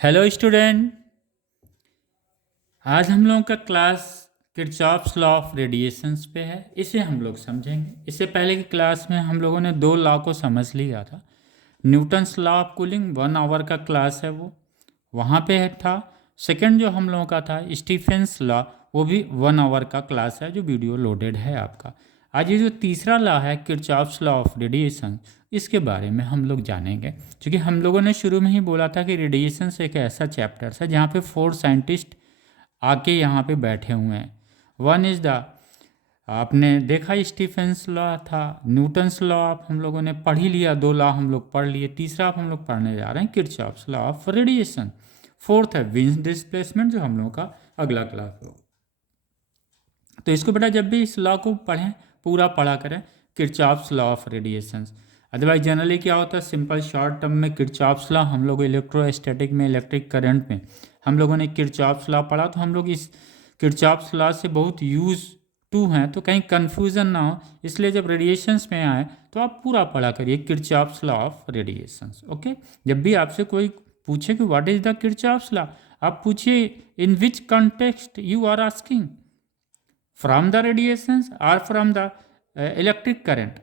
Hello student. आज हम लोगों का class Kirchhoff's law of radiations पे है। इसे हम लोग समझेंगे। इससे पहले की क्लास में हम लोगों ने दो लॉ को समझ लिया था। Newton's law of cooling 1 hour का क्लास है, वो वहाँ पे था। सेकंड जो हम लोगों का था स्टीफेंस लॉ, वो भी 1 आवर का क्लास है, जो वीडियो लोडेड है आपका। आज ये जो तीसरा लॉ है किरचॉफ्स लॉ ऑफ रेडिएशन, इसके बारे में हम लोग जानेंगे। क्योंकि हम लोगों ने शुरू में ही बोला था कि रेडिएशन एक ऐसा चैप्टर है जहाँ पे 4 साइंटिस्ट आके यहाँ पे बैठे हुए हैं। वन इज़ द, आपने देखा स्टीफेंस लॉ था, न्यूटन्स लॉ आप हम लोगों ने पढ़ ही लिया, दो लॉ हम लोग पढ़ लिए। तीसरा आप हम लोग पढ़ने जा रहे हैं Kirchhoff's law of radiation. Fourth है विंस डिस्प्लेसमेंट, जो हम लोगों का अगला क्लास हो। तो इसको बेटा जब भी इस लॉ को पढ़ें पूरा पढ़ा करें, Kirchhoff's law of radiation. Otherwise generally क्या होता है, सिंपल शॉर्ट टर्म में किरचॉफ्स लॉ, हम लोग इलेक्ट्रोस्टैटिक में इलेक्ट्रिक करंट में हम लोगों ने किरचॉफ्स लॉ पढ़ा, तो हम लोग इस किरचॉफ्स लॉ से बहुत यूज टू हैं, तो कहीं कन्फ्यूज़न ना हो, इसलिए जब रेडिएशंस में आए तो आप पूरा पढ़ा करिए Kirchhoff's law of radiations. Okay, जब भी आपसे कोई पूछे कि what is the Kirchhoff's law, आप पूछिए in which context you are asking, from the radiations और फ्रॉम द इलेक्ट्रिक करंट,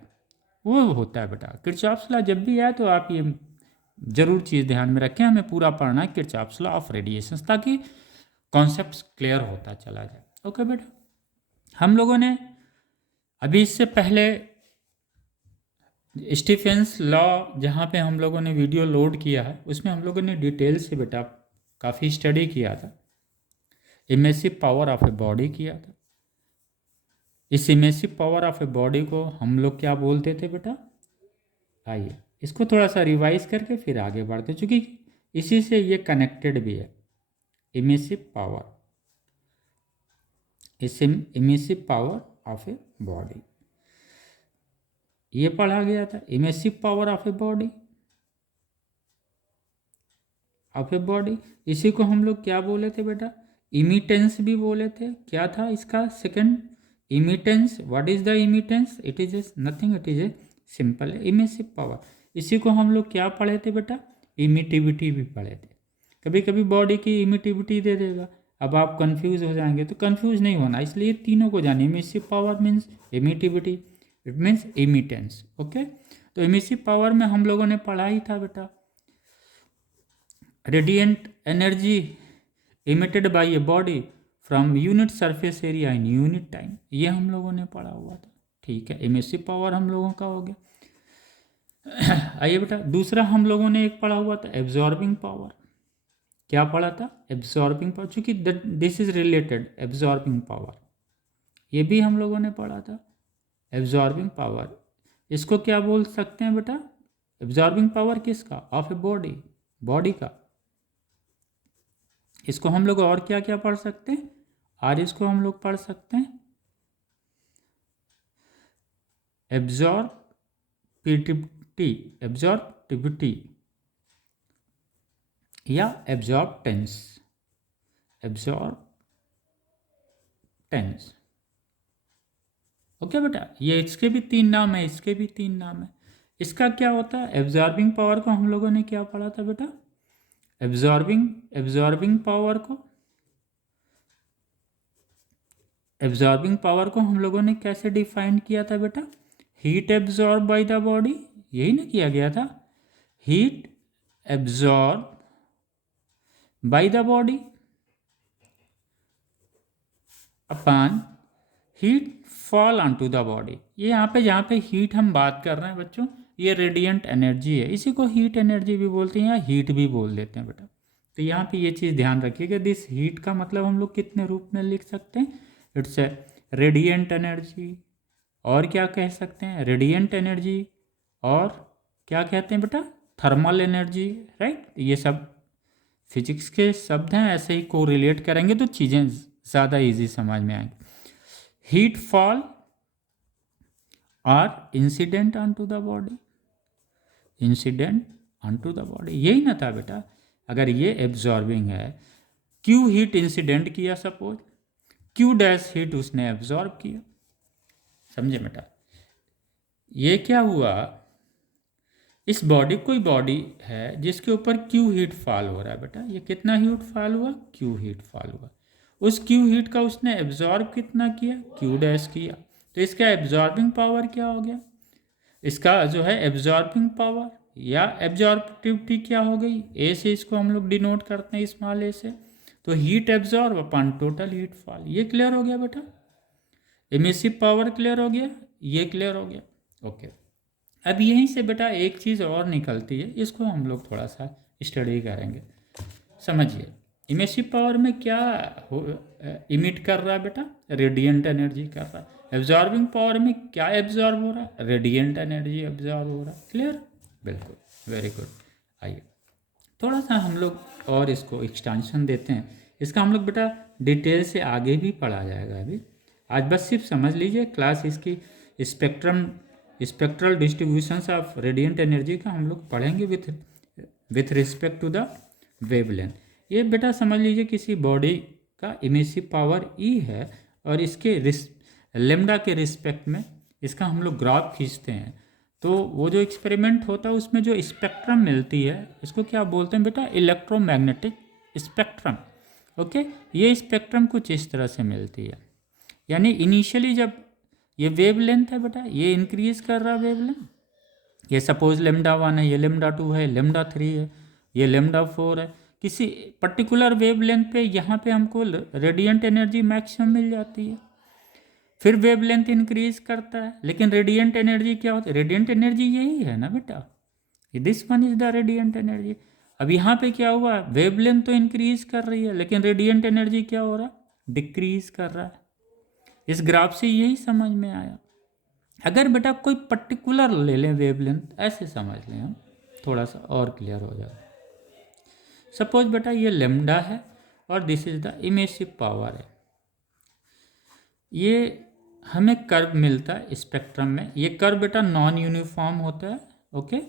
वो होता है बेटा किरचॉफ्स लॉ। जब भी आए तो आप ये जरूर चीज़ ध्यान में रखें, हमें पूरा पढ़ना है किरचॉफ्स लॉ ऑफ रेडिएशंस, ताकि कॉन्सेप्ट क्लियर होता चला जाए। ओके बेटा, हम लोगों ने अभी इससे पहले स्टीफेंस लॉ जहाँ पे हम लोगों ने वीडियो लोड किया है, उसमें हम लोगों ने डिटेल से बेटा काफ़ी स्टडी किया था। Emissive power of a body किया था। इस emissive power of a body को हम लोग क्या बोलते थे बेटा, आइए इसको थोड़ा सा रिवाइज करके फिर आगे बढ़ते, चूँकि इसी से ये कनेक्टेड भी है। इमेसिव पावर, इस emissive power of a body, ये पढ़ा गया था। Emissive power of a body, of a body, इसी को हम लोग क्या बोले थे बेटा, इमिटेंस भी बोले थे। क्या था इसका second, immittance. What is the immittance, it is a nothing, it is a simple emissive power. इसी को हम लोग क्या पढ़े थे बेटा, इमिटिविटी भी पढ़े थे। कभी कभी बॉडी की इमिटिविटी दे देगा, अब आप कंफ्यूज हो जाएंगे, तो कंफ्यूज नहीं होना, इसलिए तीनों को जानिए। Emissive power means emittivity, it means emittance. Okay, तो इमिसिव पावर में हम लोगों ने पढ़ा ही था बेटा, radiant energy emitted by a body from unit surface area in unit time, ये हम लोगों ने पढ़ा हुआ था। ठीक है, इमिसिव पावर हम लोगों का हो गया। आइए बेटा, दूसरा हम लोगों ने एक पढ़ा हुआ था एब्जॉर्बिंग पावर। क्या पढ़ा था, एब्जॉर्बिंग पावर, चूंकि this is related absorbing power, ये भी हम लोगों ने पढ़ा था। एब्जॉर्बिंग पावर, इसको क्या बोल सकते हैं बेटा, एब्जॉर्बिंग पावर किसका, ऑफ ए बॉडी, बॉडी का। इसको हम लोग और क्या क्या पढ़ सकते हैं, और इसको हम लोग पढ़ सकते हैं एब्जॉर्बिविटी, एब्जॉर्बिविटी या एब्जॉर्बटेंस, एब्जॉर्बटेंस। ओके बेटा, ये इसके भी तीन नाम है, इसके भी तीन नाम है। इसका क्या होता है, एब्जॉर्बिंग पावर को हम लोगों ने क्या पढ़ा था बेटा, एब्जॉर्बिंग पावर को, एब्जॉर्बिंग पावर को हम लोगों ने कैसे डिफाइन किया था बेटा, heat absorb by the body, यही ना किया गया था, heat absorb by the body upon heat fall on to the body. ये यहाँ पे जहाँ पे हीट हम बात कर रहे हैं बच्चों, ये रेडिएंट एनर्जी है, इसी को हीट एनर्जी भी बोलते हैं या हीट भी बोल देते हैं बेटा। तो यहाँ पे ये चीज़ ध्यान रखिएगा, दिस हीट का मतलब हम लोग कितने रूप में लिख सकते हैं, इट्स ए रेडिएंट एनर्जी, और क्या कह सकते हैं, रेडिएंट एनर्जी, और क्या कहते हैं बेटा, थर्मल एनर्जी, राइट। ये सब फिजिक्स के शब्द हैं, ऐसे ही को रिलेट करेंगे तो चीज़ें ज़्यादा इजी समझ में आएंगी। हीट फॉल और incident on to the body, incident on to the body, यही ना था बेटा। अगर ये एब्जॉर्बिंग है, क्यू हीट इंसिडेंट किया सपोज, क्यू डैश हीट उसने एब्जॉर्ब किया, समझे बेटा। ये क्या हुआ, इस बॉडी कोई बॉडी है जिसके ऊपर क्यू हीट फॉल हो रहा है बेटा, ये कितना हीट फॉल हुआ, क्यू हीट फॉल हुआ। उस क्यू हीट का उसने एब्जॉर्ब कितना किया, क्यू डैश किया, तो इसका एब्जॉर्बिंग पावर क्या हो गया, इसका जो है एब्जॉर्बिंग पावर या एब्जॉर्बिविटी क्या हो गई, ए से इसको हम लोग डिनोट करते हैं स्मॉल ए से, तो हीट एब्जॉर्ब अपन टोटल हीट फॉल। ये क्लियर हो गया बेटा, एमिसिव पावर क्लियर हो गया, ये क्लियर हो गया। ओके, अब यहीं से बेटा एक चीज़ और निकलती है, इसको हम लोग थोड़ा सा स्टडी करेंगे। समझिए इमेसिव पावर में क्या इमिट कर रहा है बेटा, रेडिएंट एनर्जी कर रहा है। एब्जॉर्बिंग पावर में क्या एब्जॉर्ब हो रहा है, रेडिएंट एनर्जी एब्जॉर्ब हो रहा है। क्लियर, बिल्कुल, वेरी गुड। आइए थोड़ा सा हम लोग और इसको एक्सटेंशन देते हैं, इसका हम लोग बेटा डिटेल से आगे भी पढ़ा जाएगा। अभी आज बस सिर्फ समझ लीजिए क्लास इसकी spectral distributions of radiant energy का हम लोग पढ़ेंगे with respect to the wavelength. ये बेटा समझ लीजिए किसी बॉडी का इमिसिव पावर ई है और इसके लेमडा के रिस्पेक्ट में इसका हम लोग ग्राफ खींचते हैं, तो वो जो एक्सपेरिमेंट होता है उसमें जो स्पेक्ट्रम मिलती है इसको क्या बोलते हैं बेटा, इलेक्ट्रोमैग्नेटिक स्पेक्ट्रम। ओके, ये स्पेक्ट्रम कुछ इस तरह से मिलती है, यानी इनिशियली जब ये वेवलेंथ है बेटा, ये इंक्रीज कर रहा है वेवलेंथ, ये सपोज लेमडा 1 है, ये लेमडा 2 है, लेमडा 3 है, ये लेमडा 4 है। किसी पर्टिकुलर वेवलेंथ पे यहाँ पे हमको रेडिएंट एनर्जी मैक्सिमम मिल जाती है, फिर वेवलेंथ इंक्रीज करता है, लेकिन रेडिएंट एनर्जी क्या होती है, रेडिएंट एनर्जी यही है ना बेटा, this one is the radiant energy. अब यहाँ पे क्या हुआ, वेवलेंथ तो इंक्रीज कर रही है लेकिन रेडिएंट एनर्जी क्या हो रहा है, डिक्रीज कर रहा है। इस ग्राफ से यही समझ में आया। अगर बेटा कोई पर्टिकुलर ले लें वेवलेंथ, ऐसे समझ लें हम, थोड़ा सा और क्लियर हो जाएगा। सपोज बेटा ये लेमडा है और this is the emissive power है, ये हमें कर्व मिलता है स्पेक्ट्रम में। ये कर्व बेटा नॉन यूनिफॉर्म होता है। ओके,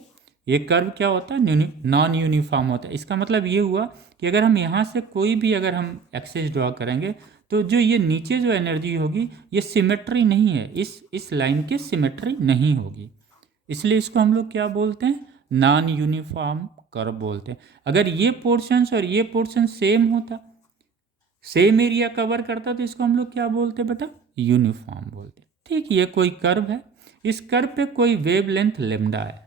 ये कर्व क्या होता है, नॉन यूनिफॉर्म होता है। इसका मतलब ये हुआ कि अगर हम यहाँ से कोई भी अगर हम एक्सिस ड्रॉ करेंगे तो जो ये नीचे जो एनर्जी होगी ये सिमेट्री नहीं है, इस लाइन के सिमेट्री नहीं होगी, इसलिए इसको हम लोग क्या बोलते हैं, नॉन यूनिफॉर्म कर्व बोलते हैं। अगर ये पोर्शंस और ये पोर्शन सेम होता, सेम एरिया कवर करता, तो इसको हम लोग क्या बोलते हैं बेटा, यूनिफॉर्म बोलते हैं। ठीक, ये कोई कर्व है, इस कर्व पे कोई वेवलेंथ लेमडा है,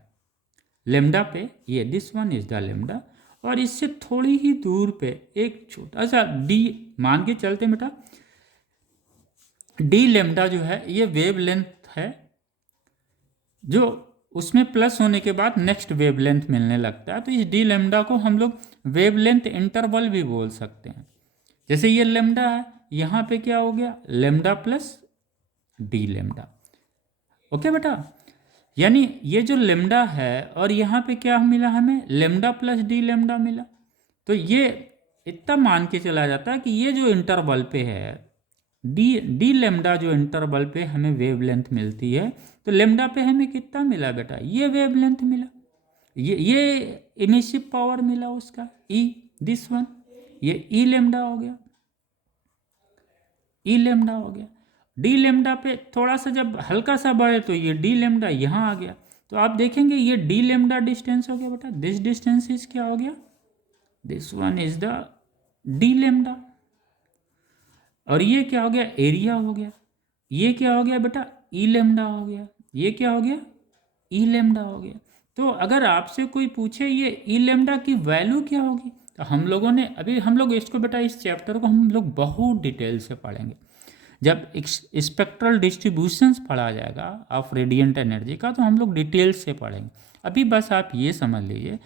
लेमडा पे ये this one is the lambda, और इससे थोड़ी ही दूर पे एक छोटा सा डी मान के चलते बेटा, डी लेमडा जो है ये वेवलेंथ है, जो उसमें प्लस होने के बाद नेक्स्ट वेवलेंथ मिलने लगता है, तो इस डी लेमडा को हम लोग वेवलेंथ इंटरवल भी बोल सकते हैं। जैसे ये लेमडा है, यहाँ पे क्या हो गया, lambda plus D lambda. Okay बेटा, यानी ये जो लेमडा है और यहाँ पे क्या मिला हमें, लेमडा प्लस डी लेमडा मिला, तो ये इतना मान के चला जाता है कि ये जो इंटरवल पे है डी लेमडा, जो इंटरवल पे हमें वेवलेंथ मिलती है, तो लेमडा पे हमें कितना मिला बेटा, ये वेवलेंथ मिला, ये इमिसिव पावर मिला उसका ई, दिस वन, ये ई लेमडा हो गया, ई लेमडा हो गया। डी लेमडा पे थोड़ा सा जब हल्का सा बढ़े तो ये डी लेमडा यहाँ आ गया, तो आप देखेंगे ये डी लेमडा डिस्टेंस हो गया बेटा, दिस डिस्टेंस इज क्या हो गया, this one is the D lambda, और ये क्या हो गया, एरिया हो गया, ये क्या हो गया बेटा, ई लेमडा हो गया, ये क्या हो गया, ई लेमडा हो गया। तो अगर आपसे कोई पूछे ये ई लेमडा की वैल्यू क्या होगी, तो हम लोगों ने अभी हम लोग इसको बेटा, इस चैप्टर को हम लोग बहुत डिटेल से पढ़ेंगे। जब स्पेक्ट्रल डिस्ट्रीब्यूशंस पढ़ा जाएगा ऑफ रेडिएंट एनर्जी का, तो हम लोग डिटेल से पढ़ेंगे। अभी बस आप ये समझ लीजिए,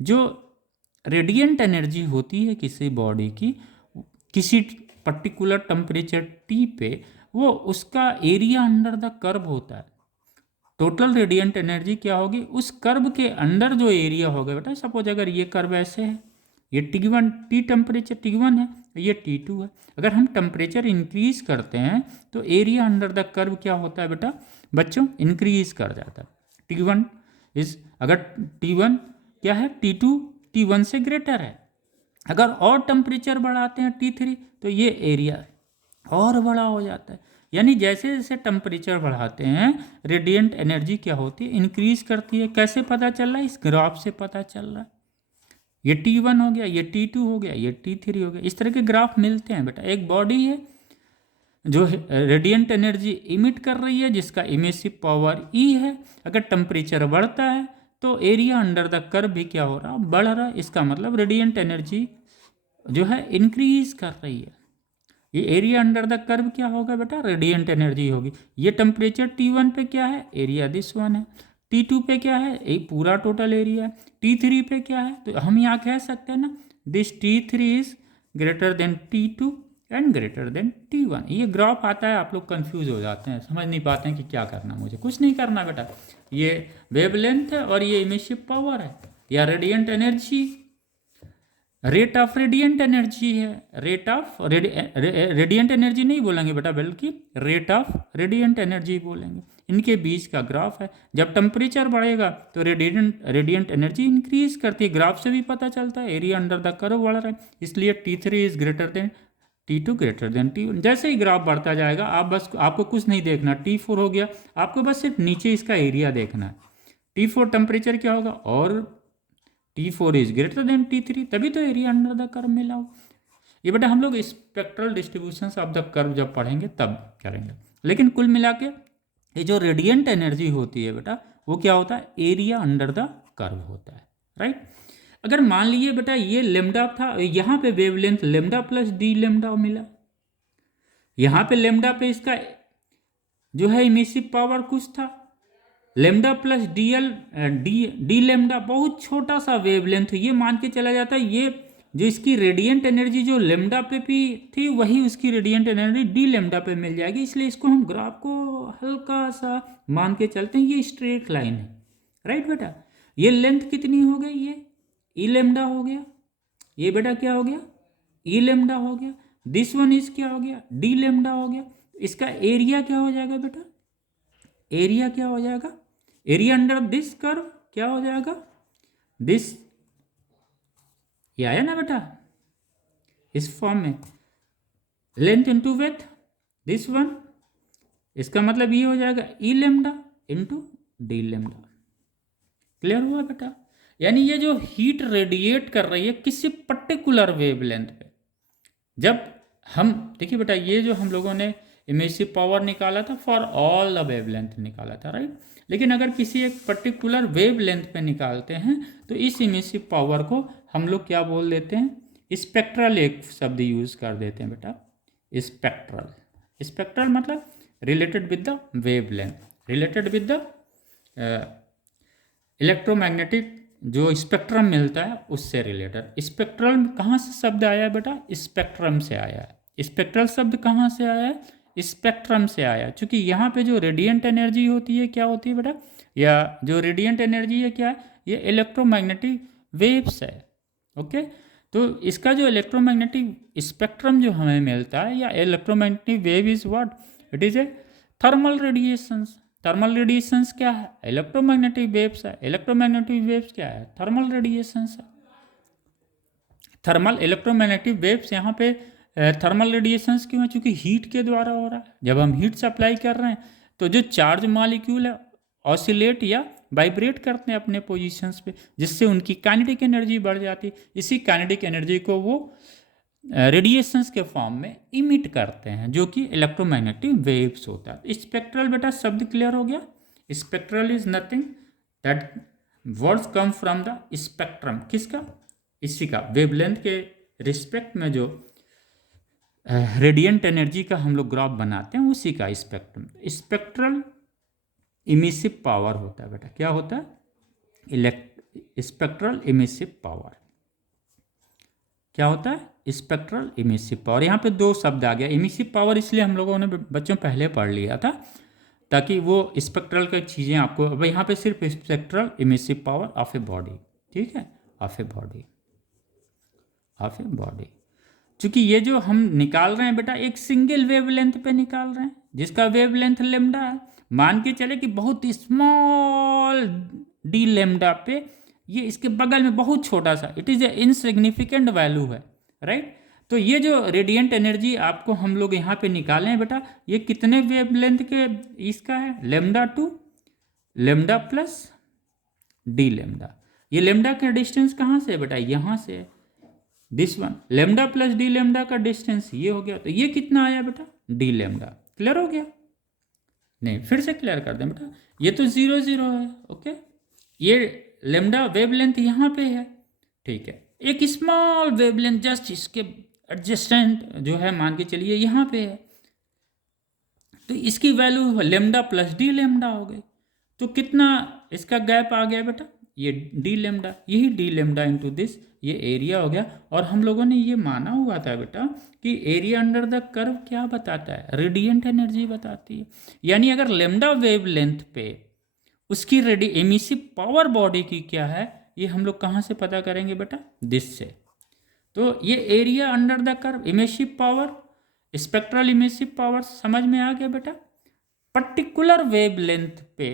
जो रेडिएंट एनर्जी होती है किसी बॉडी की, किसी पर्टिकुलर टेम्परेचर टी पे, वो उसका एरिया अंडर द कर्व होता है। टोटल रेडिएंट एनर्जी क्या होगी, उस कर्व के अंदर जो एरिया होगा बेटा, सपोज अगर ये कर्व ऐसे है, ये T1 टी टेम्परेचर T1 है, ये T2 है, अगर हम टेम्परेचर इंक्रीज करते हैं तो एरिया अंडर द कर्व क्या होता है बेटा बच्चों, इंक्रीज कर जाता है। T1 इज, अगर T1 क्या है, T2 T1 से ग्रेटर है, अगर और टेम्परेचर बढ़ाते हैं T3 तो ये एरिया और बड़ा हो जाता है। यानी जैसे जैसे टेम्परेचर बढ़ाते हैं रेडिएंट एनर्जी क्या होती है, इंक्रीज करती है। कैसे पता चल रहा है, इस ग्राफ से पता चल रहा है। ये T1 हो गया, ये T2 हो गया, ये T3 हो गया, इस तरह के ग्राफ मिलते हैं बेटा। एक बॉडी है जो रेडिएंट एनर्जी इमिट कर रही है, जिसका इमिसिव पावर E है। अगर टेम्परेचर बढ़ता है तो एरिया अंडर द कर्व भी क्या हो रहा, बढ़ रहा है। इसका मतलब रेडिएंट एनर्जी जो है इंक्रीज कर रही है। ये एरिया अंडर द कर्व क्या होगा बेटा, रेडिएंट एनर्जी होगी। ये टेम्परेचर T1 पे क्या है, एरिया दिस वन है। T2 पे क्या है, एक पूरा टोटल एरिया है। T3 पे क्या है, तो हम यहाँ कह सकते हैं ना, this T3 is greater than T2 and greater than T1। ये ग्राफ आता है, आप लोग कंफ्यूज हो जाते हैं, समझ नहीं पाते हैं कि क्या करना। मुझे कुछ नहीं करना बेटा, ये वेवलेंथ है और ये इमिसिव पावर है या radiant energy, rate of radiant energy है। रेट ऑफ रेडिएंट एनर्जी नहीं बोलेंगे बेटा, बल्कि रेट ऑफ रेडिएंट एनर्जी बोलेंगे। इनके बीच का ग्राफ है। जब टेम्परेचर बढ़ेगा तो रेडिएंट एनर्जी इंक्रीज करती है। ग्राफ से भी पता चलता है एरिया अंडर द कर्व बढ़ रहा है, इसलिए T3 is greater than T2 greater than T1। जैसे ही ग्राफ बढ़ता जाएगा आपको कुछ नहीं देखना, T4 हो गया, आपको बस सिर्फ नीचे इसका एरिया देखना है। T4 टेम्परेचर क्या होगा, और T4 is greater than T3, तभी तो एरिया अंडर द कर्व मिला हो। ये बेटा हम लोग spectral distribution of the curve जब पढ़ेंगे तब करेंगे। लेकिन कुल मिला के ये जो रेडिएंट एनर्जी होती है बेटा, वो क्या होता है, एरिया अंडर द कर्व होता है, राइट। अगर मान लीजिए बेटा ये लेमडा था, यहाँ पे wavelength lambda plus D lambda मिला, यहाँ पे लेमडा पे इसका जो है इमिसिव पावर कुछ था, लेमडा प्लस डी लेमडा बहुत छोटा सा वेवलेंथ, ये मान के चला जाता है ये जो इसकी रेडिएंट एनर्जी जो लेमडा पे भी थी वही उसकी रेडिएंट एनर्जी डी लेमडा पे मिल जाएगी। इसलिए इसको हम ग्राफ को हल्का सा मान के चलते हैं, ये स्ट्रेट लाइन है, राइट बेटा। ये लेंथ कितनी हो गई, ये ई लेमडा हो गया, ये बेटा क्या हो गया, ई लेमडा हो गया। दिस वन इज क्या हो गया, डी लेमडा हो गया। इसका एरिया क्या हो जाएगा बेटा, एरिया क्या हो जाएगा, एरिया अंडर दिस कर्व क्या हो जाएगा, दिस, ये आया ना बेटा इस फॉर्म में, length into width this one, इसका मतलब ये हो जाएगा E lambda into D lambda. Clear हुआ बेटा। यानी ये जो हीट रेडिएट कर रही है किसी पर्टिकुलर वेवलेंथ पे, जब हम देखिए बेटा ये जो हम लोगों ने इमिसिव पावर निकाला था फॉर ऑल द वेवलेंथ निकाला था, राइट। लेकिन अगर किसी एक पर्टिकुलर वेवलेंथ पे निकालते हैं तो इस इमिसिव पावर को हम लोग क्या बोल देते हैं, स्पेक्ट्रल, एक शब्द यूज कर देते हैं बेटा, स्पेक्ट्रल। स्पेक्ट्रल मतलब related with the wavelength, related with the electromagnetic जो स्पेक्ट्रम मिलता है उससे रिलेटेड। स्पेक्ट्रल कहाँ से शब्द आया है बेटा, स्पेक्ट्रम से आया है। स्पेक्ट्रल शब्द कहाँ से आया है, स्पेक्ट्रम से आया है। चूंकि यहाँ पे जो रेडिएंट एनर्जी होती है क्या होती है बेटा, या जो रेडिएंट एनर्जी है क्या है, ये इलेक्ट्रोमैग्नेटिक वेव्स है, ओके। तो इसका जो इलेक्ट्रोमैग्नेटिक स्पेक्ट्रम जो हमें मिलता है या electromagnetic wave is what, it is a thermal radiations. Thermal radiations क्या है, इलेक्ट्रोमैग्नेटिक वेव्स है। इलेक्ट्रोमैग्नेटिक वेव्स क्या है, थर्मल रेडिएशंस है। थर्मल इलेक्ट्रोमैग्नेटिक वेव्स यहाँ पे थर्मल रेडिएशंस क्यों है, चूँकि हीट के द्वारा हो रहा है। जब हम हीट सप्लाई कर रहे हैं तो जो चार्ज मॉलिक्यूल है ऑसिलेट या वाइब्रेट करते हैं अपने पोजीशंस पे, जिससे उनकी काइनेटिक एनर्जी बढ़ जाती है। इसी काइनेटिक एनर्जी को वो रेडिएशंस के फॉर्म में इमिट करते हैं, जो कि इलेक्ट्रोमैग्नेटिक वेव्स होता है। स्पेक्ट्रल बेटा शब्द क्लियर हो गया। Spectral is nothing that words come from the spectrum, किसका, इसी का, वेवलेंथ के रिस्पेक्ट में जो रेडिएंट एनर्जी का हम लोग ग्राफ बनाते हैं उसी का स्पेक्ट्रम। स्पेक्ट्रल इमिसिव पावर होता है बेटा, क्या होता है, स्पेक्ट्रल इमिसिव पावर क्या होता है, स्पेक्ट्रल इमिसिव पावर। यहाँ पे दो शब्द आ गया, इमिसिव पावर इसलिए हम लोगों ने बच्चों पहले पढ़ लिया था ताकि वो स्पेक्ट्रल की चीज़ें आपको, अब यहाँ पे सिर्फ spectral emissive power of a body, ठीक है, of a body, of a body. चूँकि ये जो हम निकाल रहे हैं बेटा एक सिंगल वेवलेंथ पे निकाल रहे हैं जिसका वेवलेंथ लेमडा है। मान के चले कि बहुत स्मॉल डी लेमडा पे, ये इसके बगल में बहुत छोटा सा, it is a insignificant value है, राइट। तो ये जो रेडिएंट एनर्जी आपको हम लोग यहाँ पे निकाले हैं बेटा, ये कितने वेवलेंथ के इसका है, lambda two lambda plus D lambda. ये लेमडा का डिस्टेंस कहाँ से है बेटा, यहाँ से है, this one. Lambda plus D lambda का डिस्टेंस ये हो गया, तो ये कितना आया बेटा, डी लेमडा। क्लियर हो गया? नहीं, फिर से क्लियर कर दें बेटा, ये तो 0 0 है। ओके, ये लेमडा वेवलेंथ यहाँ पे है, ठीक है। एक स्मॉल वेवलेंथ जस्ट इसके एडजस्टेंट जो है मान के चलिए यहाँ पे है, तो इसकी value lambda plus D lambda हो गई। तो कितना इसका गैप आ गया बेटा, ये डी लेमडा, यही डी लेमडा इंटू दिस, ये एरिया हो गया। और हम लोगों ने ये माना हुआ था बेटा कि एरिया अंडर द कर्व क्या बताता है, रेडिएंट एनर्जी बताती है। यानी अगर लेमडा वेवलेंथ पे उसकी एमिसिव पावर बॉडी की क्या है, ये हम लोग कहाँ से पता करेंगे बेटा, दिस से। तो ये area under the curve, emissive power, spectral emissive power समझ में आ गया बेटा। पर्टिकुलर वेवलेंथ पे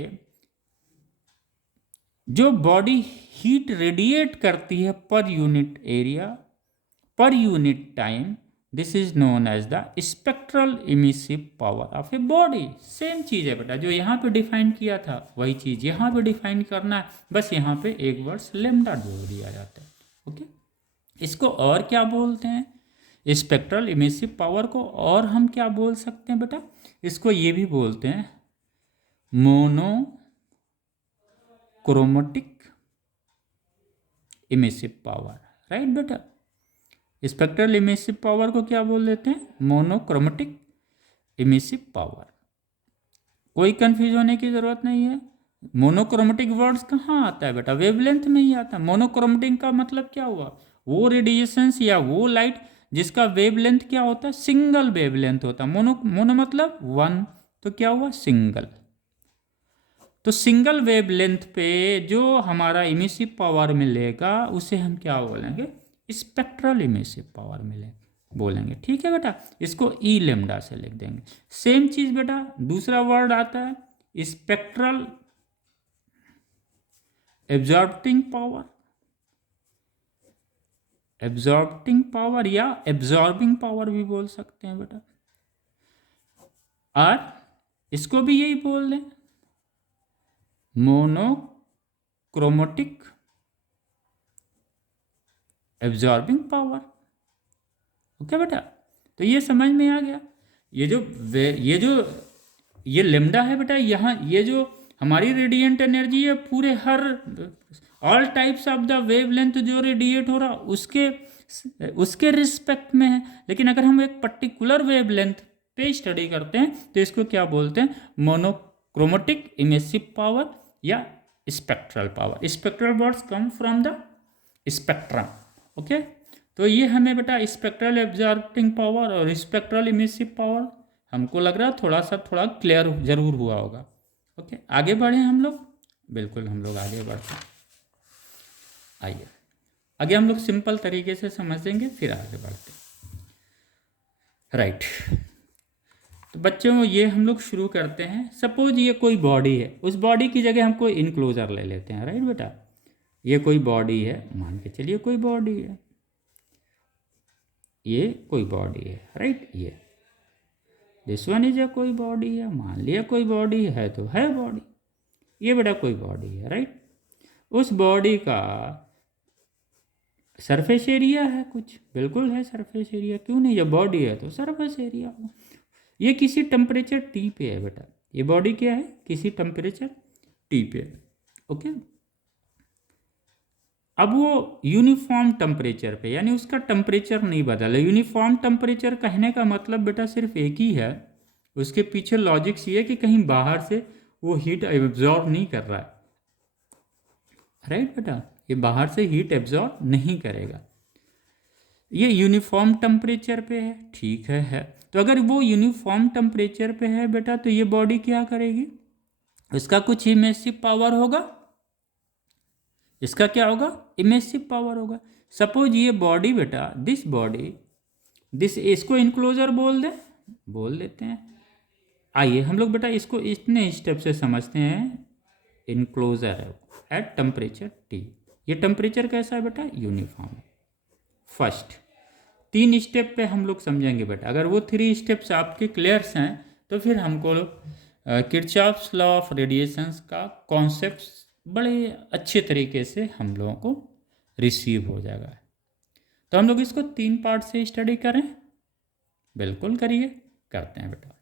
जो बॉडी हीट रेडिएट करती है पर यूनिट एरिया पर unit time, this is known as the spectral emissive power of a body. Same चीज़ है बेटा, जो यहाँ पे डिफाइन किया था वही चीज़ यहाँ पे डिफाइन करना है, बस यहाँ पे एक वर्ड्स लेमडा जोड़ दिया जाता है। ओके, इसको और क्या बोलते हैं, स्पेक्ट्रल इमिसिव पावर को और हम क्या बोल सकते हैं बेटा, इसको ये भी बोलते हैं मोनोक्रोमेटिक इमिसिव पावर। राइट बेटा, स्पेक्ट्रल इमिसिव पावर को क्या बोल देते हैं, मोनोक्रोमेटिक इमिसिव पावर। कोई कंफ्यूज होने की जरूरत नहीं है। मोनोक्रोमेटिक वर्ड्स कहाँ आता है बेटा, वेवलेंथ में ही आता है। मोनोक्रोमेटिक का मतलब क्या हुआ, वो रेडिएशंस या वो लाइट जिसका वेवलेंथ क्या होता है, सिंगल वेवलेंथ होता है। मोनो मतलब वन, तो क्या हुआ, सिंगल। तो सिंगल वेवलेंथ पे जो हमारा इमिसिव पावर मिलेगा उसे हम क्या बोलेंगे, स्पेक्ट्रल इमिसिव पावर मिले बोलेंगे। ठीक है बेटा, इसको ई लेमडा से लिख देंगे। सेम चीज बेटा दूसरा वर्ड आता है spectral absorbing power, absorbing power या एब्जॉर्बिंग पावर भी बोल सकते हैं बेटा, और इसको भी यही बोल दें मोनोक्रोमेटिक एब्जॉर्बिंग पावर। ओके बेटा, तो ये समझ में आ गया। ये लेमडा है बेटा, यहाँ ये जो हमारी रेडिएंट एनर्जी है पूरे हर all types of the wavelength जो रेडिएट हो रहा उसके रिस्पेक्ट में है। लेकिन अगर हम एक पर्टिकुलर वेवलेंथ पे स्टडी करते हैं तो इसको क्या बोलते हैं, मोनोक्रोमेटिक इमिसिव पावर या spectral power. Spectral words come from the spectrum. Okay, तो ये हमें बेटा स्पेक्ट्रल एब्जॉर्बिंग पावर और स्पेक्ट्रल इमिसिव पावर हमको लग रहा है थोड़ा क्लियर जरूर हुआ होगा। ओके, आगे बढ़े हम लोग, बिल्कुल हम लोग आगे बढ़ते हैं। आइए आगे हम लोग सिंपल तरीके से समझेंगे फिर आगे बढ़ते हैं। राइट, तो बच्चों ये हम लोग शुरू करते हैं। सपोज ये कोई बॉडी है, उस बॉडी की जगह हम कोई इनक्लोजर ले लेते हैं। राइट बेटा, ये कोई बॉडी है, मान के चलिए कोई बॉडी है, ये कोई बॉडी है। राइट, ये दिस वन इज कोई बॉडी है, मान लिया कोई बॉडी है तो है बॉडी, ये बेटा कोई बॉडी है। राइट, उस बॉडी का सरफेस एरिया है कुछ, बिल्कुल है सरफेस एरिया, क्यों नहीं, जब बॉडी है तो सरफेस एरिया। ये किसी टेम्परेचर टी पे है बेटा, ये बॉडी क्या है, किसी टेम्परेचर टी पे। ओके, अब वो यूनिफॉर्म टेम्परेचर पे, यानी उसका टेम्परेचर नहीं बदला। यूनिफॉर्म टेम्परेचर कहने का मतलब बेटा सिर्फ एक ही है, उसके पीछे लॉजिक्स ये है कि कहीं बाहर से वो हीट एब्जॉर्ब नहीं कर रहा है। राइट बेटा, ये बाहर से हीट एब्जॉर्ब नहीं करेगा, ये यूनिफॉर्म टेम्परेचर पे है। ठीक है, तो अगर वो यूनिफॉर्म टेम्परेचर पे है बेटा तो ये बॉडी क्या करेगी, इसका कुछ इमिसिव पावर होगा, इसका क्या होगा, इमिसिव पावर होगा। सपोज ये बॉडी बेटा, दिस बॉडी, दिस, इसको इनक्लोजर बोल देते हैं। आइए हम लोग बेटा इसको इतने स्टेप से समझते हैं। इनक्लोजर है एट टेम्परेचर टी, ये टेम्परेचर कैसा है बेटा, यूनिफॉर्म है फर्स्ट। 3 स्टेप पे हम लोग समझेंगे बेटा। अगर वो 3 स्टेप्स आपके क्लियर्स हैं तो फिर हमको किरचॉफ्स लॉ ऑफ रेडिएशंस का कॉन्सेप्ट बड़े अच्छे तरीके से हम लोगों को रिसीव हो जाएगा। तो हम लोग इसको 3 पार्ट से स्टडी करें। बिल्कुल करिए, करते हैं बेटा।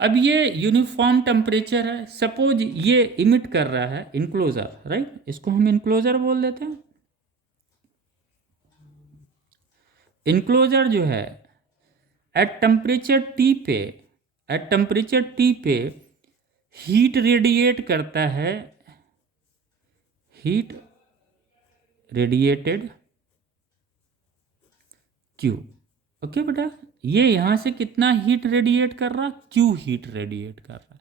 अब ये यूनिफॉर्म टेम्परेचर है, सपोज ये इमिट कर रहा है इनक्लोजर, राइट, इसको हम इनक्लोजर बोल देते हैं। इनक्लोजर जो है एट टेम्परेचर टी पे हीट रेडिएट करता है, हीट रेडिएटेड क्यू। ओके बेटा, ये यहां से कितना हीट रेडिएट कर रहा, क्यू हीट रेडिएट कर रहा है।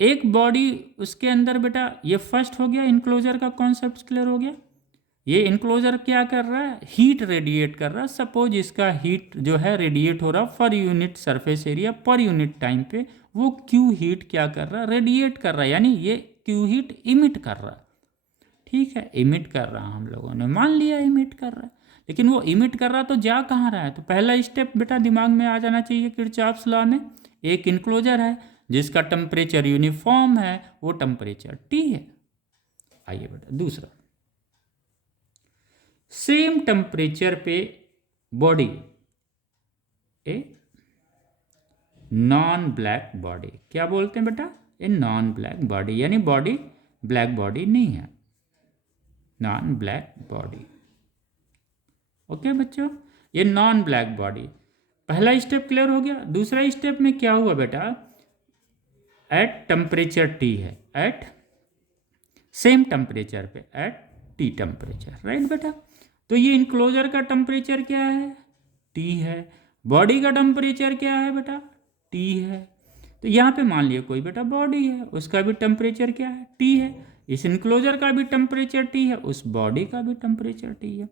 एक बॉडी उसके अंदर बेटा, ये फर्स्ट हो गया, इनक्लोजर का कॉन्सेप्ट क्लियर हो गया। ये इनक्लोजर क्या कर रहा है, हीट रेडिएट कर रहा है। सपोज इसका हीट जो है रेडिएट हो रहा पर यूनिट सरफेस एरिया पर यूनिट टाइम पे, वो क्यू हीट क्या कर रहा है, रेडिएट कर रहा है, यानी ये क्यू हीट इमिट कर रहा है। ठीक है, इमिट कर रहा है, हम लोगों ने मान लिया इमिट कर रहा है। लेकिन वो इमिट कर रहा तो जा कहाँ रहा है, तो पहला स्टेप बेटा दिमाग में आ जाना चाहिए किरचॉफ्स लॉ में। एक इनक्लोजर है जिसका टेम्परेचर यूनिफॉर्म है, वो टेम्परेचर टी है। आइए बेटा दूसरा, सेम टेम्परेचर पे बॉडी, ए नॉन ब्लैक बॉडी, क्या बोलते हैं बेटा, ए नॉन ब्लैक बॉडी, यानी बॉडी ब्लैक बॉडी नहीं है, नॉन ब्लैक बॉडी। ओके बच्चों, ये नॉन ब्लैक बॉडी, पहला स्टेप क्लियर हो गया। दूसरा स्टेप में क्या हुआ बेटा, एट टेम्परेचर टी है, एट सेम टेम्परेचर पे, एट टी टेम्परेचर, राइट बेटा। तो ये इनक्लोजर का टेम्परेचर क्या है, टी है, बॉडी का टेम्परेचर क्या है बेटा, टी है। तो यहाँ पे मान लिया कोई बेटा बॉडी है, उसका भी टेम्परेचर क्या है, टी है। इस इनक्लोजर का भी टेम्परेचर टी है, उस बॉडी का भी टेम्परेचर टी है,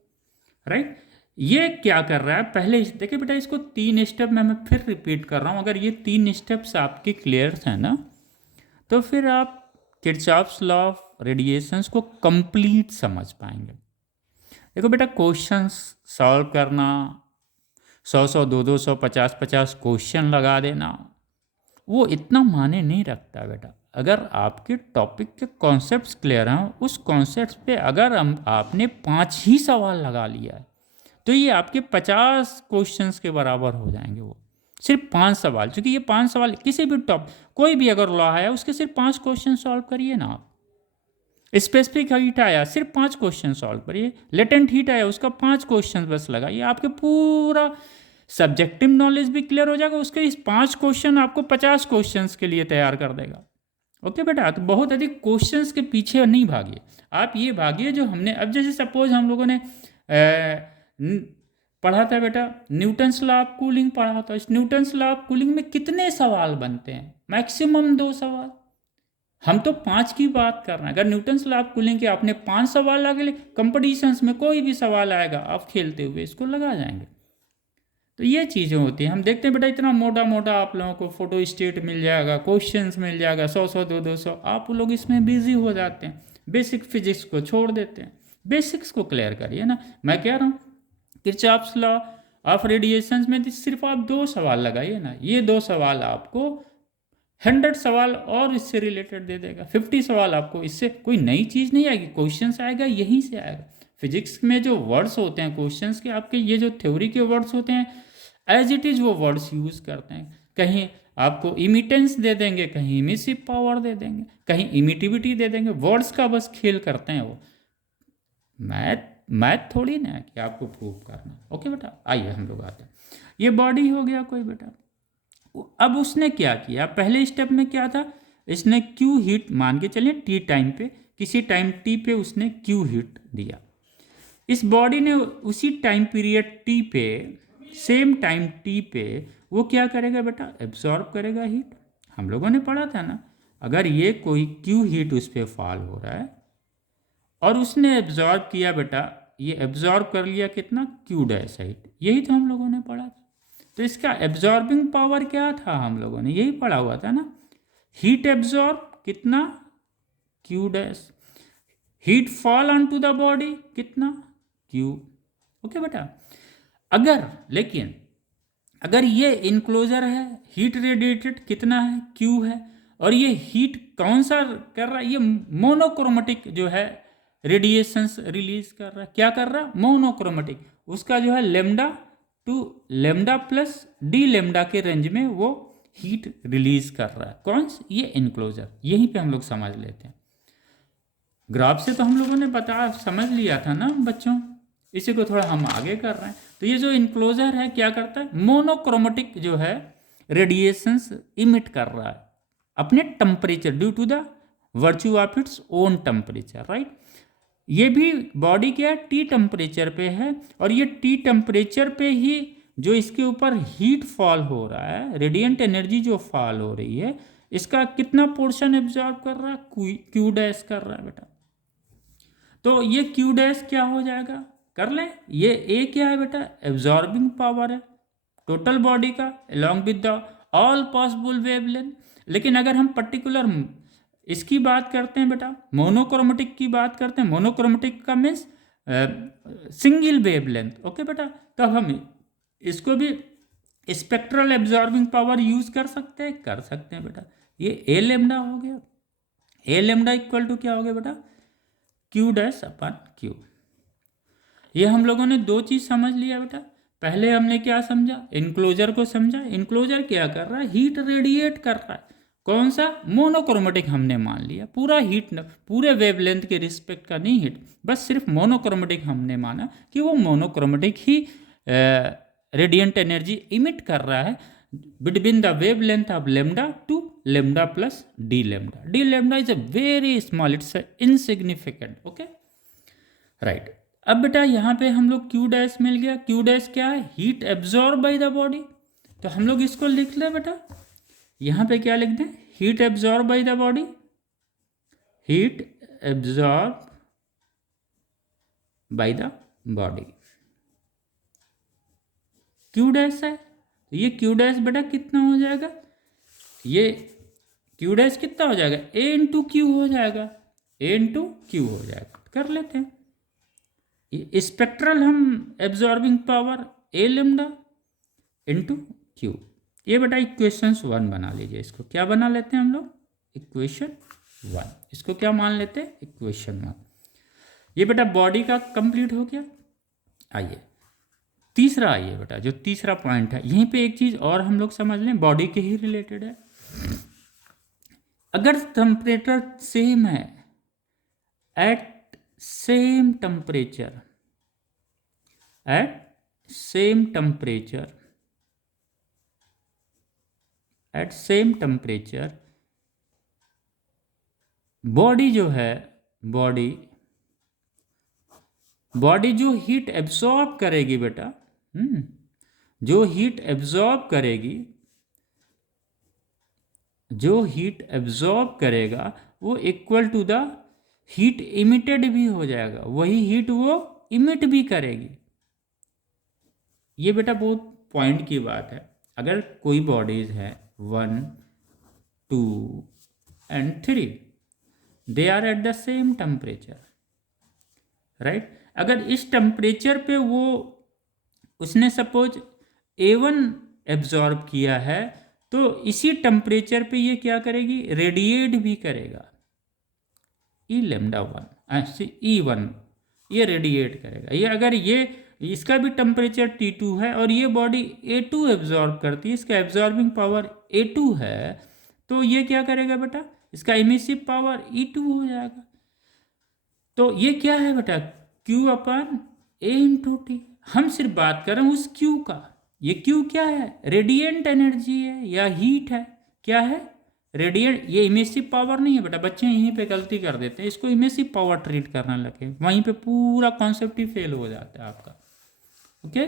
राइट। ये क्या कर रहा है, पहले देखिए बेटा, इसको 3 स्टेप में मैं फिर रिपीट कर रहा हूँ। अगर ये 3 स्टेप्स आपके क्लियर हैं ना, तो फिर आप किरचॉफ्स लॉ ऑफ रेडिएशंस को कंप्लीट समझ पाएंगे। देखो बेटा, क्वेश्चंस सॉल्व करना, 100 200 50 क्वेश्चन लगा देना, वो इतना माने नहीं रखता बेटा। अगर आपके टॉपिक के कॉन्सेप्ट्स क्लियर हैं, उस कॉन्सेप्ट पे अगर आपने 5 ही सवाल लगा लिया है, तो ये आपके 50 क्वेश्चंस के बराबर हो जाएंगे। वो सिर्फ 5 सवाल, क्योंकि ये 5 सवाल किसी भी कोई भी अगर लॉ है उसके सिर्फ 5 क्वेश्चन सॉल्व करिए ना आप। स्पेसिफिक हीट आया, सिर्फ 5 क्वेश्चन सॉल्व करिए। लेटेंट हीट आया, उसका 5 क्वेश्चन बस लगाइए, आपके पूरा सब्जेक्टिव नॉलेज भी क्लियर हो जाएगा। उसके इस 5 क्वेश्चन आपको 50 क्वेश्चन के लिए तैयार कर देगा। ओके बेटा, तो बहुत अधिक क्वेश्चंस के पीछे नहीं भागिए, आप ये भागिए जो हमने अब, जैसे सपोज हम लोगों ने पढ़ा था बेटा, न्यूटन्स लॉ ऑफ कूलिंग पढ़ा था। इस न्यूटन्स लॉ ऑफ कूलिंग में कितने सवाल बनते हैं, मैक्सिमम 2 सवाल। हम तो 5 की बात कर रहे हैं। अगर न्यूटन्स लॉ ऑफ कूलिंग के आपने 5 सवाल लगा लिए, कंपटीशंस में कोई भी सवाल आएगा आप खेलते हुए इसको लगा जाएंगे। तो ये चीज़ें होती हैं। हम देखते हैं बेटा, इतना मोटा मोटा आप लोगों को फोटो स्टेट मिल जाएगा, क्वेश्चंस मिल जाएगा, 100 200, आप लोग इसमें बिजी हो जाते हैं, बेसिक फिजिक्स को छोड़ देते हैं। बेसिक्स को क्लियर करिए ना, मैं कह रहा हूँ किरचॉफ्स लॉ ऑफ रेडिएशंस में सिर्फ आप 2 सवाल लगाइए ना, ये 2 सवाल आपको 100 सवाल और इससे रिलेटेड दे देगा। 50 सवाल आपको इससे कोई नई चीज़ नहीं आएगी, क्वेश्चंस आएगा यहीं से आएगा। फिजिक्स में जो वर्ड्स होते हैं क्वेश्चंस के, आपके ये जो थ्योरी के वर्ड्स होते हैं, एज इट इज़ वो वर्ड्स यूज़ करते हैं। कहीं आपको इमिटेंस दे देंगे, कहीं इमिसिव पावर दे देंगे, कहीं इमिटिविटी दे देंगे, वर्ड्स का बस खेल करते हैं वो। मैथ थोड़ी ना है कि आपको प्रूव करना। ओके बेटा, आइए हम लोग आते हैं। ये बॉडी हो गया कोई बेटा। अब उसने क्या किया, पहले स्टेप में क्या था, इसने क्यू हीट मान के चलिए टी टाइम पे, किसी टाइम टी पे उसने क्यू हीट दिया। इस बॉडी ने उसी टाइम पीरियड टी पे, सेम टाइम टी पे वो क्या करेगा बेटा, एब्जॉर्ब करेगा हीट। हम लोगों ने पढ़ा था ना, अगर ये कोई क्यू हीट उस पर फॉल हो रहा है और उसने एब्जॉर्ब किया बेटा, ये एब्जॉर्ब कर लिया कितना, क्यू डैश हीट, यही तो हम लोगों ने पढ़ा था। तो इसका एब्जॉर्बिंग पावर क्या था, हम लोगों ने यही पढ़ा हुआ था ना, हीट एब्जॉर्ब कितना, Q dash, heat fall on to the body कितना, क्यू। ओके बेटा, लेकिन अगर ये इनक्लोजर है, हीट रेडिएटेड कितना है, क्यू है, और ये हीट कौन सा कर रहा है, ये मोनोक्रोमेटिक जो है रेडिएशंस रिलीज कर रहा है। क्या कर रहा है? मोनोक्रोमेटिक। उसका जो है lambda two lambda plus D lambda के रेंज में वो हीट रिलीज कर रहा है। कौन सा? ये इनक्लोजर। यहीं पे हम लोग समझ लेते हैं। ग्राफ से तो हम लोगों ने समझ लिया था ना बच्चों, इसी को थोड़ा हम आगे कर रहे हैं। तो ये जो इनक्लोजर है क्या करता है? मोनोक्रोमेटिक जो है रेडिएशंस इमिट कर रहा है अपने temperature, due to the virtue of its own temperature, right. ये भी बॉडी क्या है? टी टेम्परेचर पे है, और ये टी टेम्परेचर पे ही जो इसके ऊपर हीट फॉल हो रहा है, रेडिएंट एनर्जी जो फॉल हो रही है, इसका कितना पोर्शन एब्जॉर्ब कर रहा है? क्यू डैश कर रहा है बेटा। तो ये क्यू डैश क्या हो जाएगा? कर लें। ये ए क्या है बेटा? एब्जॉर्बिंग पावर है टोटल बॉडी का, along with the all possible wavelength. लेकिन अगर हम पर्टिकुलर इसकी बात करते हैं बेटा, मोनोक्रोमेटिक की बात करते हैं, मोनोक्रोमेटिक का मीन्स सिंगल वेवलेंथ, ओके बेटा। तब हम इसको भी स्पेक्ट्रल एब्जॉर्बिंग पावर यूज कर सकते हैं बेटा। ये ए लेमडा हो गया। ए लेमडा इक्वल टू क्या हो गया बेटा? Q dash upon Q. ये हम लोगों ने दो चीज समझ लिया बेटा। पहले हमने क्या समझा? इनक्लोजर को समझा। इनक्लोजर क्या कर रहा है? हीट रेडिएट कर रहा है। कौन सा? मोनोक्रोमेटिक हमने मान लिया। पूरा हीट पूरे वेवलेंथ के रिस्पेक्ट का नहीं हीट, बस सिर्फ मोनोक्रोमेटिक हमने माना कि वो मोनोक्रोमेटिक ही रेडिएंट एनर्जी इमिट कर रहा है between the wavelength of lambda two lambda plus D lambda. D lambda is a very small, it's insignificant, okay right. अब बेटा यहाँ पे हम लोग क्यू डैश मिल गया। क्यू डैश क्या है? Heat absorb by the body. तो हम लोग इसको लिख ले बेटा, यहाँ पे क्या लिख दें? Heat absorb by the body, heat absorb by the body. Q dash है, तो ये क्यू डैश बेटा कितना हो जाएगा? ये क्यू डैश कितना हो जाएगा? ए इंटू क्यू हो जाएगा। ए इंटू क्यू हो जाएगा। कर लेते हैं। स्पेक्ट्रल हम एब्जॉर्बिंग पावर ए लेमडा इंटू क्यू। ये बेटा इक्वेशन 1 बना लीजिए। इसको क्या बना लेते हैं हम लोग? इक्वेशन 1। इसको क्या मान लेते हैं? इक्वेशन 1। ये बेटा बॉडी का कंप्लीट हो गया। आइए तीसरा, आइए बेटा जो तीसरा पॉइंट है, यहीं पे एक चीज और हम लोग समझ लें, बॉडी के ही रिलेटेड है। अगर टेम्परेचर सेम है, at same temperature, at same temperature, body जो है, बॉडी जो हीट एब्सॉर्ब करेगी बेटा, जो हीट एब्सॉर्ब करेगा वो equal to the heat emitted भी हो जाएगा। वही हीट वो इमिट भी करेगी। ये बेटा बहुत पॉइंट की बात है। अगर कोई बॉडीज है 1, 2 and 3, they are at the same temperature, right. अगर इस टेम्परेचर पे उसने सपोज A1 एब्जॉर्ब किया है, तो इसी टेम्परेचर पे ये क्या करेगी? रेडिएट भी करेगा। ई लेमडा 1 E1 ये रेडिएट करेगा। ये अगर इसका भी टेम्परेचर T2 है और ये बॉडी A2 एब्जॉर्ब करती है, इसका एब्जॉर्बिंग पावर A2 है, तो ये क्या करेगा बेटा? इसका इमिसिव पावर E2 हो जाएगा। तो ये क्या है बेटा? Q upon A into T. हम सिर्फ बात कर रहे हैं उस Q का। ये Q क्या है? रेडिएंट एनर्जी है या हीट है? क्या है? रेडिएंट। ये इमिसिव पावर नहीं है बेटा। बच्चे यहीं पे गलती कर देते हैं, इसको इमिसिव पावर ट्रीट करने लगे, वहीं पे पूरा कॉन्सेप्ट ही फेल हो जाता है आपका, ओके।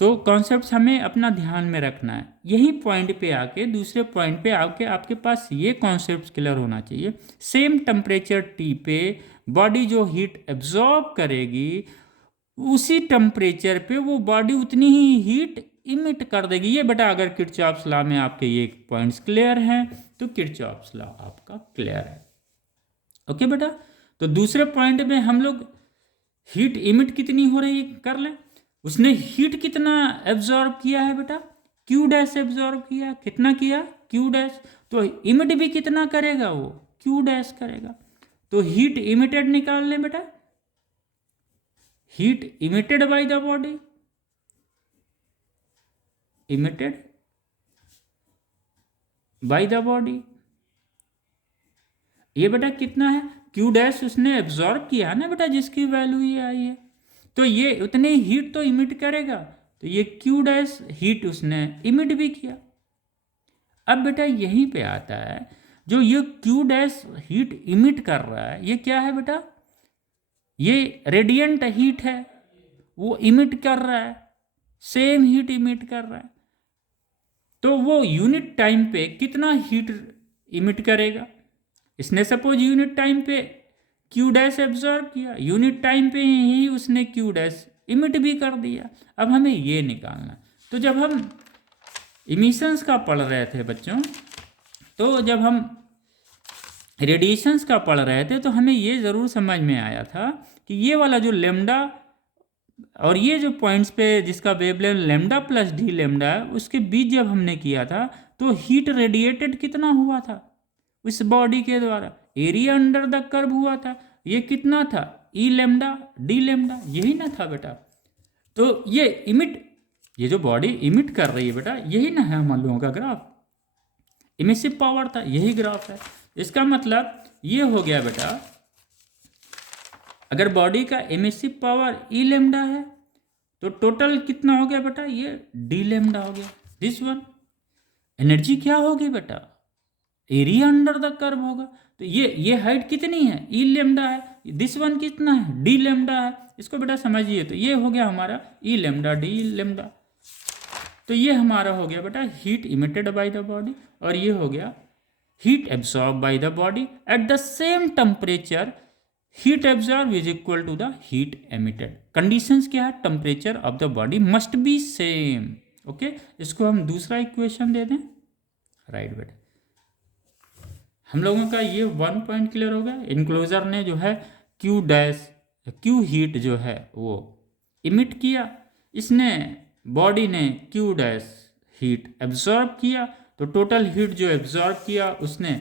तो कॉन्सेप्ट हमें अपना ध्यान में रखना है। यही पॉइंट पे आके, दूसरे पॉइंट पे आके आपके पास ये कॉन्सेप्ट क्लियर होना चाहिए। सेम टेम्परेचर T पे बॉडी जो हीट एब्जॉर्ब करेगी, उसी टेम्परेचर पे वो बॉडी उतनी ही हीट इमिट कर देगी। ये बेटा अगर किरचॉफ्स लॉ में आपके ये पॉइंट्स क्लियर हैं, तो किरचॉफ्स लॉ आपका क्लियर है, ओके बेटा। तो दूसरे पॉइंट में हम लोग हीट इमिट कितनी हो रही है कर लें। उसने हीट कितना एब्जॉर्ब किया है बेटा, क्यू डैश एब्जॉर्ब किया, कितना किया, क्यू डैश। तो इमिट भी कितना करेगा वो, क्यू डैश करेगा। तो हीट इमिटेड निकाल लें बेटा, heat emitted by the body, emitted by the body, ये बेटा कितना है, क्यू डैश उसने एब्जॉर्ब किया है ना बेटा, जिसकी वैल्यू ये आई है। तो ये उतनी हीट तो इमिट करेगा, तो ये क्यू डैश हीट उसने इमिट भी किया। अब बेटा यहीं पे आता है, जो ये क्यू डैश हीट इमिट कर रहा है, ये क्या है बेटा, ये रेडियंट हीट है, वो इमिट कर रहा है, सेम हीट इमिट कर रहा है। तो वो यूनिट टाइम पे कितना हीट इमिट करेगा, इसने सपोज यूनिट टाइम पे क्यू डैश एब्जॉर्ब किया, यूनिट टाइम पे ही उसने क्यू डैश इमिट भी कर दिया। अब हमें ये निकालना। तो जब हम इमिशंस का पढ़ रहे थे बच्चों, तो जब हम रेडिएशंस का पढ़ रहे थे, तो हमें ये ज़रूर समझ में आया था कि ये वाला जो लेमडा और ये जो पॉइंट्स पे जिसका wavelength lambda plus D lambda है, उसके बीच जब हमने किया था, तो हीट रेडिएटेड कितना हुआ था उस बॉडी के द्वारा, एरिया अंडर द कर्व हुआ था, ये कितना था, ई लेमडा डी लेमडा, यही ना था बेटा। तो ये इमिट, ये जो बॉडी इमिट कर रही है बेटा, यही ना है हम लोगों का ग्राफ, इमिसिव पावर था, यही ग्राफ है। इसका मतलब ये हो गया बेटा, अगर बॉडी का इमिसिव पावर ई लेमडा है, तो टोटल कितना हो गया बेटा, ये डी लेमडा हो गया। दिस वन एनर्जी क्या होगी बेटा, एरिया अंडर द कर्व होगा। तो ये हाइट कितनी है, ई लेमडा है, दिस वन कितना है, डी लेमडा है। इसको बेटा समझिए, तो ये हो गया हमारा ई लेमडा डी लेमडा। तो ये हमारा हो गया बेटा heat emitted by the body, और ये हो गया heat absorb by the body at the same temperature. Heat absorb is equal to the heat emitted. Conditions क्या है, temperature of the body must be same. Okay, इसको हम दूसरा equation दे दें, राइट बेटा। हम लोगों का ये 1 पॉइंट क्लियर हो गया। इनक्लोजर ने जो है क्यू डैश, क्यू हीट जो है वो इमिट किया, इसने बॉडी ने क्यू डैश हीट एब्जॉर्ब किया। तो टोटल हीट जो एब्जॉर्ब किया उसने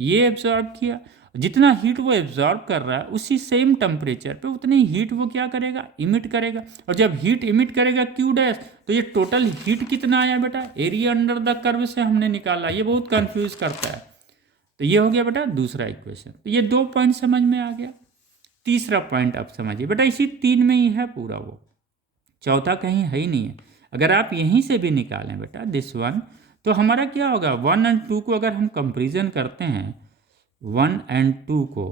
ये एब्जॉर्ब किया। जितना हीट वो एब्जॉर्ब कर रहा है, उसी सेम टेम्परेचर पे उतनी हीट वो क्या करेगा, इमिट करेगा। और जब हीट इमिट करेगा क्यू डैश, तो ये टोटल हीट कितना आया बेटा, एरिया अंडर द कर्व से हमने निकाला। ये बहुत कंफ्यूज करता है। तो ये हो गया बेटा दूसरा इक्वेशन। तो ये 2 पॉइंट समझ में आ गया। तीसरा पॉइंट आप समझिए बेटा, इसी 3 में ही है पूरा, वो चौथा कहीं है ही नहीं है। अगर आप यहीं से भी निकालें बेटा दिस वन, तो हमारा क्या होगा, 1 और 2 को अगर हम कंपेरिजन करते हैं, 1 और 2 को,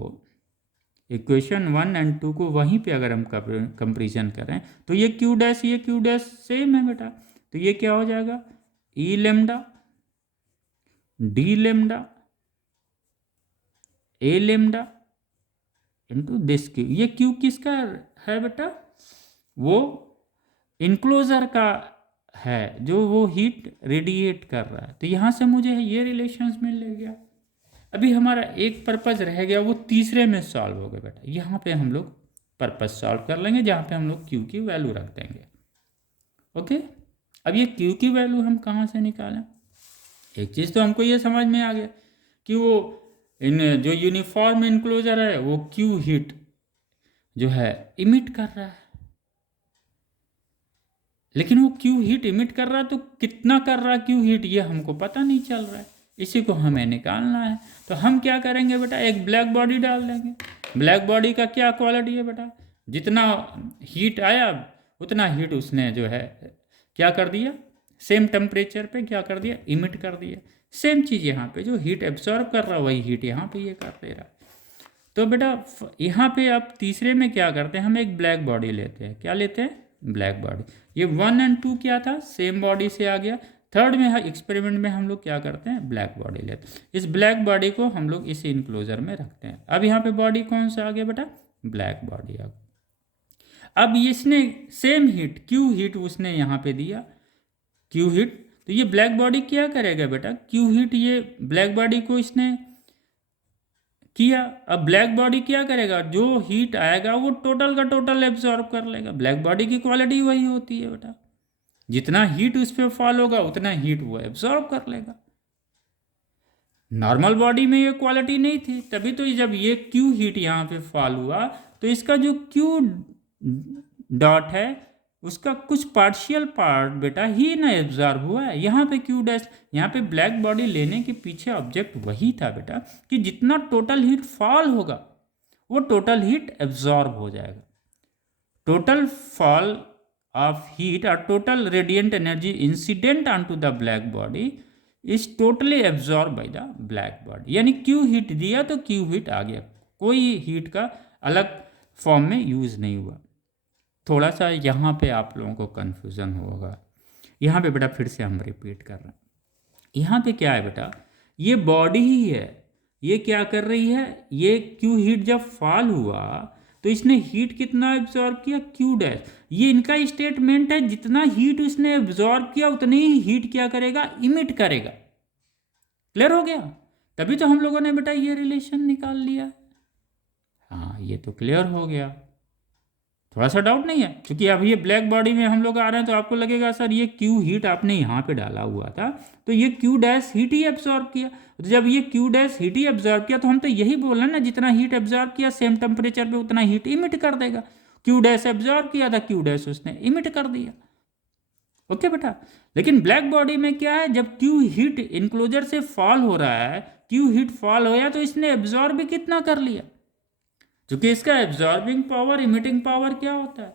इक्वेशन 1 और 2 को वहीं पे अगर हम कंपेरिजन करें, तो ये क्यू डैश ये क्यू डैश सेम है बेटा। तो ये क्या हो जाएगा, E lambda D lambda A lambda into this Q. ये क्यू किसका है बेटा, वो इनक्लोजर का है, जो वो हीट रेडिएट कर रहा है। तो यहाँ से मुझे ये रिलेशंस मिल गया। अभी हमारा एक पर्पज रह गया, वो तीसरे में सॉल्व हो गया बेटा। यहाँ पे हम लोग पर्पज सॉल्व कर लेंगे, जहाँ पे हम लोग क्यू की वैल्यू रख देंगे। ओके, अब ये क्यू की वैल्यू हम कहाँ से निकालें। एक चीज़ तो हमको ये समझ में आ गया कि वो इन जो यूनिफॉर्म इनक्लोजर है, वो क्यू हीट जो है इमिट कर रहा है। लेकिन वो क्यू हीट इमिट कर रहा है, तो कितना कर रहा है क्यू हीट, ये हमको पता नहीं चल रहा है। इसी को हमें निकालना है। तो हम क्या करेंगे बेटा, एक ब्लैक बॉडी डाल देंगे। ब्लैक बॉडी का क्या क्वालिटी है बेटा, जितना हीट आया उतना हीट उसने जो है क्या कर दिया, सेम टेम्परेचर पे क्या कर दिया, इमिट कर दिया। सेम चीज़ यहाँ पे जो हीट एब्जॉर्ब कर रहा है, वही हीट यहाँ पे ये कर दे रहा है। तो बेटा यहाँ पे आप तीसरे में क्या करते हैं, हम एक ब्लैक बॉडी लेते हैं। क्या लेते हैं, ब्लैक बॉडी। ये 1 और 2 क्या था, सेम बॉडी से आ गया। थर्ड में एक्सपेरिमेंट में हम लोग क्या करते हैं, ब्लैक बॉडी लेते हैं। इस ब्लैक बॉडी को हम लोग इस इनक्लोजर में रखते हैं। अब यहाँ पे बॉडी कौन सा आ गया बेटा, ब्लैक बॉडी आ गया। अब इसने सेम हीट क्यू हीट उसने यहाँ पे दिया, क्यू हीट। तो ये ब्लैक बॉडी क्या करेगा बेटा, क्यू हीट, ये ब्लैक बॉडी को इसने किया। अब ब्लैक बॉडी क्या करेगा, जो हीट आएगा वो टोटल का टोटल एब्जॉर्ब कर लेगा। ब्लैक बॉडी की क्वालिटी वही होती है बेटा, जितना हीट उस पर फॉल होगा उतना हीट वो एब्जॉर्ब कर लेगा। नॉर्मल बॉडी में ये क्वालिटी नहीं थी, तभी तो जब ये क्यू हीट यहाँ पे फॉल हुआ तो इसका जो क्यू डॉट है उसका कुछ पार्शियल पार्ट बेटा ही ना एब्जॉर्ब हुआ है। यहाँ पे क्यू डैश, यहाँ पे ब्लैक बॉडी लेने के पीछे ऑब्जेक्ट वही था बेटा कि जितना टोटल हीट फॉल होगा वो टोटल हीट एब्जॉर्ब हो जाएगा। टोटल फॉल ऑफ हीट और total radiant energy incident on to the black body is totally absorb by the black body. यानी क्यू हीट दिया तो क्यू हीट आ गया, कोई हीट का अलग फॉर्म में यूज़ नहीं हुआ। थोड़ा सा यहाँ पे आप लोगों को कन्फ्यूज़न होगा। यहाँ पे बेटा फिर से हम रिपीट कर रहे हैं। यहाँ पे क्या है बेटा, ये बॉडी ही है, ये क्या कर रही है, ये क्यू हीट जब फॉल हुआ तो इसने हीट कितना एब्जॉर्ब किया, क्यू डैश। ये इनका स्टेटमेंट है जितना हीट इसने एब्जॉर्ब किया उतनी ही हीट क्या करेगा, इमिट करेगा। क्लियर हो गया? तभी तो हम लोगों ने बेटा ये रिलेशन निकाल लिया। हाँ, ये तो क्लियर हो गया, थोड़ा सा डाउट नहीं है। क्योंकि अब ये ब्लैक बॉडी में हम लोग आ रहे हैं तो आपको लगेगा सर ये क्यू हीट आपने यहाँ पे डाला हुआ था तो ये क्यू डैश हीट ही एब्जॉर्ब किया। तो जब ये क्यू डैश हीट ही एब्जॉर्ब किया तो हम तो यही बोल रहे हैं ना, जितना हीट एब्जॉर्ब किया सेम टेम्परेचर पे उतना हीट इमिट कर देगा। क्यू डैश एब्जॉर्ब किया था, क्यू डैश उसने इमिट कर दिया। ओके बेटा, लेकिन ब्लैक बॉडी में क्या है, जब क्यू हीट इनक्लोजर से फॉल हो रहा है, क्यू हीट फॉल हो गया तो इसने एब्जॉर्ब भी कितना कर लिया। क्योंकि इसका एब्जॉर्बिंग पावर इमिटिंग पावर क्या होता है,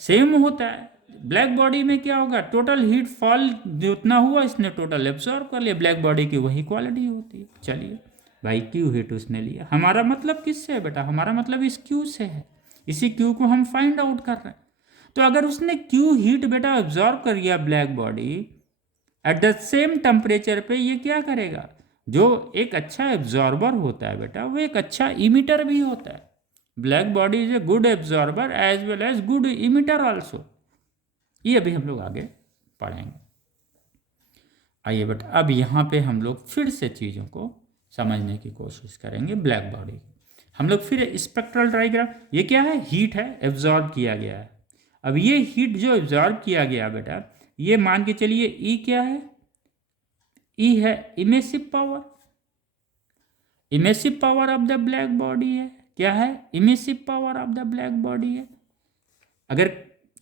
सेम होता है। ब्लैक बॉडी में क्या होगा, टोटल हीट फॉल जितना हुआ इसने टोटल एब्जॉर्ब कर लिया। ब्लैक बॉडी की वही क्वालिटी होती है। चलिए भाई, क्यू हीट उसने लिया। हमारा मतलब किससे है बेटा, हमारा मतलब इस क्यू से है। इसी क्यू को हम फाइंड आउट कर रहे हैं। तो अगर उसने क्यू हीट बेटा एब्जॉर्ब कर लिया black body at the same temperature पे, ये क्या करेगा, जो एक अच्छा एब्जॉर्बर होता है बेटा वो एक अच्छा इमिटर भी होता है। Black body is a good absorber as well as good emitter also. ये अभी हम लोग आगे पढ़ेंगे। आइए बेटा, अब यहाँ पे हम लोग फिर से चीज़ों को समझने की कोशिश करेंगे। ब्लैक बॉडी हम लोग फिर स्पेक्ट्रल डायग्राम, ये क्या है, हीट है, एब्जॉर्ब किया गया है। अब ये हीट जो एब्जॉर्ब किया गया बेटा, ये मान के चलिए ई क्या है, ई है emissive power. Emissive power of the black body है, क्या है, emissive power of the black body है। अगर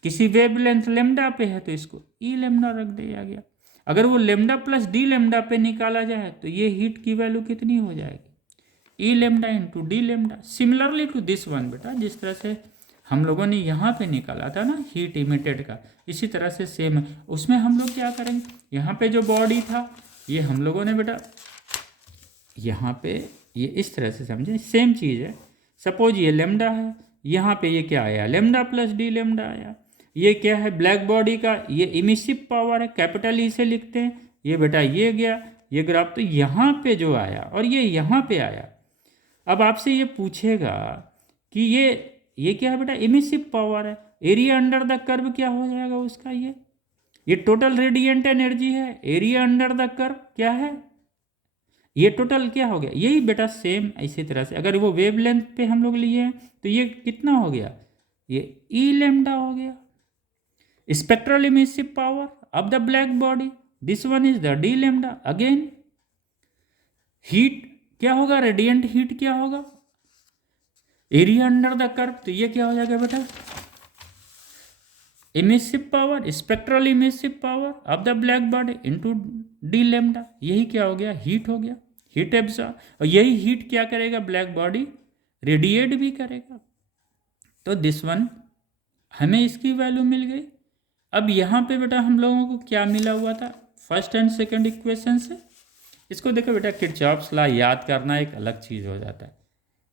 किसी वेवलेंथ लेमडा पे है तो इसको ई लेमडा रख दिया गया। अगर वो लेमडा प्लस डी लेमडा पे निकाला जाए तो ये हीट की वैल्यू कितनी हो जाएगी, E lambda into D lambda. Similarly to this one बेटा, जिस तरह से हम लोगों ने यहाँ पे निकाला था ना हीट इमिटेड का, इसी तरह से सेम है। उसमें हम लोग क्या करेंगे, यहाँ पे जो बॉडी था ये हम लोगों ने बेटा यहाँ पे ये इस तरह से समझे, सेम चीज़ है। सपोज ये लेमडा है, यहाँ पे ये क्या आया, लेमडा प्लस डी लेमडा आया। ये क्या है, ब्लैक बॉडी का ये इमिसिव पावर है, कैपिटल ई से लिखते हैं। ये बेटा ये गया, ये ग्राफ तो यहाँ पे जो आया और ये यहाँ पे आया। अब आपसे ये पूछेगा कि ये क्या है बेटा, इमिसिव पावर है। एरिया अंडर द कर्व क्या हो जाएगा उसका, ये टोटल रेडिएंट एनर्जी है। एरिया अंडर द कर्व क्या है, ये टोटल क्या हो गया, यही बेटा सेम इसी तरह से। अगर वो वेवलेंथ पे हम लोग लिए हैं तो ये कितना हो गया, ये ई लेमडा हो गया। Spectral emissive power of the black body, this one is the D lambda. Again heat क्या होगा, रेडिएंट हीट क्या होगा, एरिया अंडर द कर्व, तो ये क्या हो जाएगा बेटा, emissive power, spectral emissive power of the black body into D lambda. यही क्या हो गया, हीट हो गया, हीट एब्जॉर्ब। और यही हीट क्या करेगा, ब्लैक बॉडी रेडिएट भी करेगा। तो दिस वन हमें इसकी वैल्यू मिल गई। अब यहाँ पे बेटा हम लोगों को क्या मिला हुआ था, फर्स्ट एंड सेकंड इक्वेशन से। इसको देखो बेटा, किरचॉफ्स लॉ याद करना एक अलग चीज़ हो जाता है,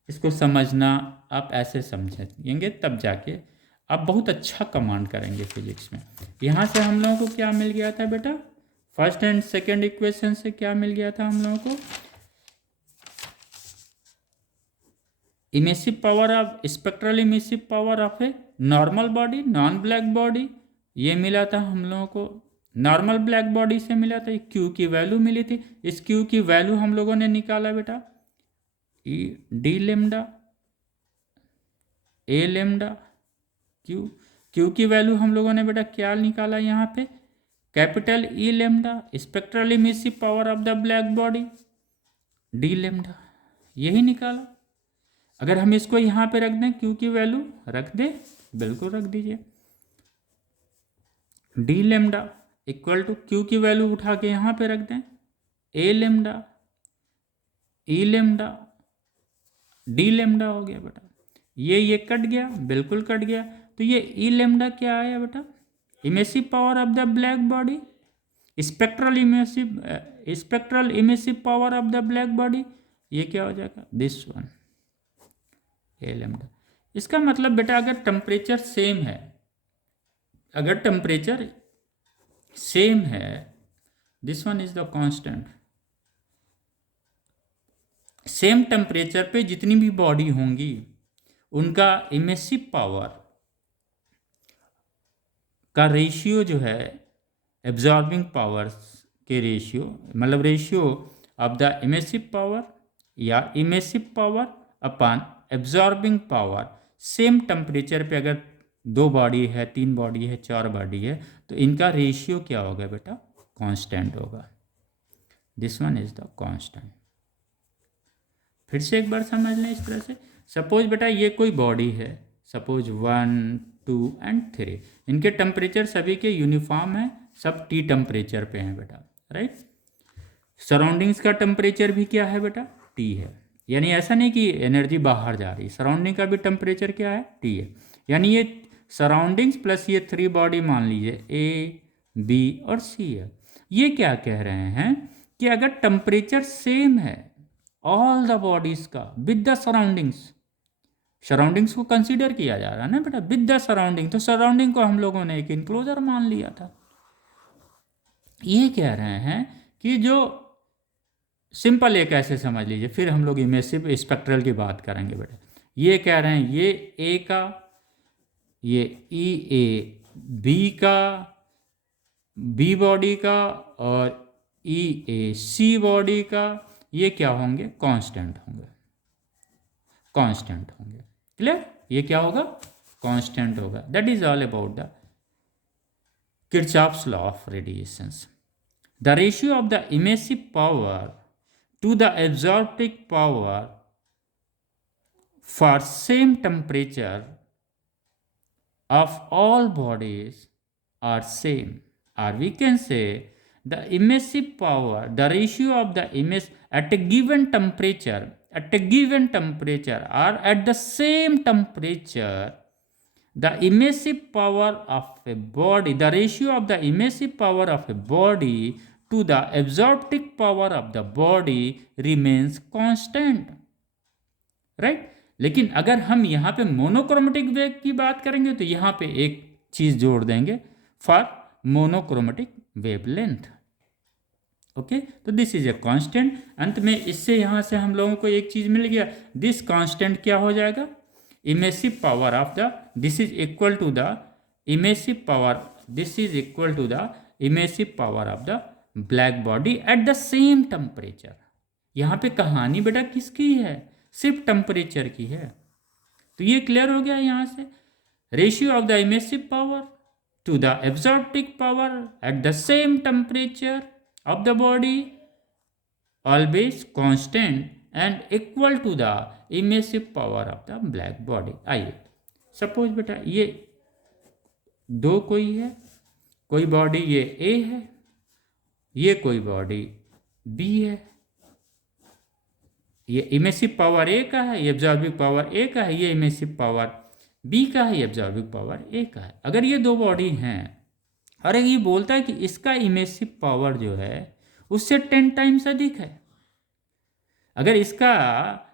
इसको समझना आप ऐसे समझेंगे तब जाके आप बहुत अच्छा कमांड करेंगे फिजिक्स में। यहाँ से हम लोगों को क्या मिल गया था बेटा, फर्स्ट एंड सेकंड इक्वेशन से क्या मिल गया था हम लोगों को, emissive power of, spectral emissive power of a normal body, non black body, ये मिला था हम लोगों को। नॉर्मल ब्लैक बॉडी से मिला था, क्यू की वैल्यू मिली थी। इस क्यू की वैल्यू हम लोगों ने निकाला बेटा, E D lambda A lambda Q. Q की वैल्यू हम लोगों ने बेटा क्या निकाला यहाँ पे, capital E lambda, spectral emissive power of the black body D lambda, यही निकाला। अगर हम इसको यहाँ पे रख दें, क्यू की वैल्यू रख दें, बिल्कुल रख दीजिए, D lambda equal to Q की वैल्यू उठा के यहाँ पे रख दें, A lambda E lambda D lambda हो गया बेटा। ये कट गया, बिल्कुल कट गया। तो ये ई लेमडा क्या आया बेटा, emissive power of the black body, spectral emissive power of the black body, ये क्या हो जाएगा, दिस वन ए लेमडा। इसका मतलब बेटा अगर टेम्परेचर सेम है, अगर टेम्परेचर सेम है, this one is the constant. Same temperature पे जितनी भी बॉडी होंगी उनका इमेसिव पावर का रेशियो जो है, एब्जॉर्बिंग पावर्स के रेशियो, मतलब ratio of the emissive power या emissive power upon absorbing power, same temperature पे अगर 2 बॉडी है, 3 बॉडी है, 4 बॉडी है, तो इनका रेशियो क्या होगा बेटा, कांस्टेंट होगा। This one is the constant. फिर से एक बार समझ लें इस तरह से। सपोज बेटा ये कोई बॉडी है, सपोज 1, 2 एंड 3, इनके टेम्परेचर सभी के यूनिफॉर्म है, सब टी टेम्परेचर पे हैं बेटा, राइट। सराउंडिंग्स का टेम्परेचर भी क्या है बेटा, टी है। यानी ऐसा नहीं कि एनर्जी बाहर जा रही, सराउंडिंग का भी टेम्परेचर क्या है, टी है। यानी ये सराउंडिंग्स प्लस ये 3 बॉडी मान लीजिए ए, बी और सी है। ये क्या कह रहे हैं कि अगर टेम्परेचर सेम है ऑल द बॉडीज का विद द सराउंडिंग्स, सराउंडिंग्स को कंसीडर किया जा रहा है ना बेटा, विद द सराउंडिंग, तो सराउंडिंग को हम लोगों ने एक इनक्लोजर मान लिया था। ये कह रहे हैं कि जो सिंपल एक ऐसे समझ लीजिए, फिर हम लोग इमेसिव स्पेक्ट्रल की बात करेंगे बेटा। ये कह रहे हैं ये ए का, ये ई ए बी का, बी बॉडी का, और ई ए सी बॉडी का, ये क्या होंगे, कांस्टेंट होंगे, कांस्टेंट होंगे। क्लियर, ये क्या होगा, कांस्टेंट होगा। That is all about the Kirchhoff's law of radiations. The ratio of the emissive power to the absorptive power for same temperature of all bodies are same, or we can say the emissive power, the ratio of the at a given temperature, or at the same temperature, the emissive power of a body, the ratio of the emissive power of a body to the absorptive power of the body remains constant, right? लेकिन अगर हम यहाँ पे monochromatic wave की बात करेंगे तो यहाँ पे एक चीज़ जोड़ देंगे, फॉर मोनोक्रोमेटिक वेवलेंथ। ओके, तो दिस इज ए कांस्टेंट। अंत में इससे यहाँ से हम लोगों को एक चीज़ मिल गया, दिस कांस्टेंट क्या हो जाएगा, emissive power of the, this is equal to the emissive power, this is equal to the emissive power of the black body at the same temperature. यहाँ पे कहानी बेटा किसकी है, सिर्फ टेम्परेचर की है। तो ये क्लियर हो गया यहाँ से, ratio of the emissive power to the absorptive power at the same temperature of the body always constant and equal to the emissive power of the black body. आइए सपोज बेटा ये 2 कोई है, कोई बॉडी ये ए है, ये कोई बॉडी बी है, ये इमेसिव पावर ए का है, ये एब्जॉर्बिंग पावर ए का है, ये इमेसिव पावर बी का है, ये एब्जॉर्बिंग पावर ए का है। अगर ये 2 बॉडी हैं और ये बोलता है कि इसका इमेसिव पावर जो है उससे 10 टाइम्स अधिक है, अगर इसका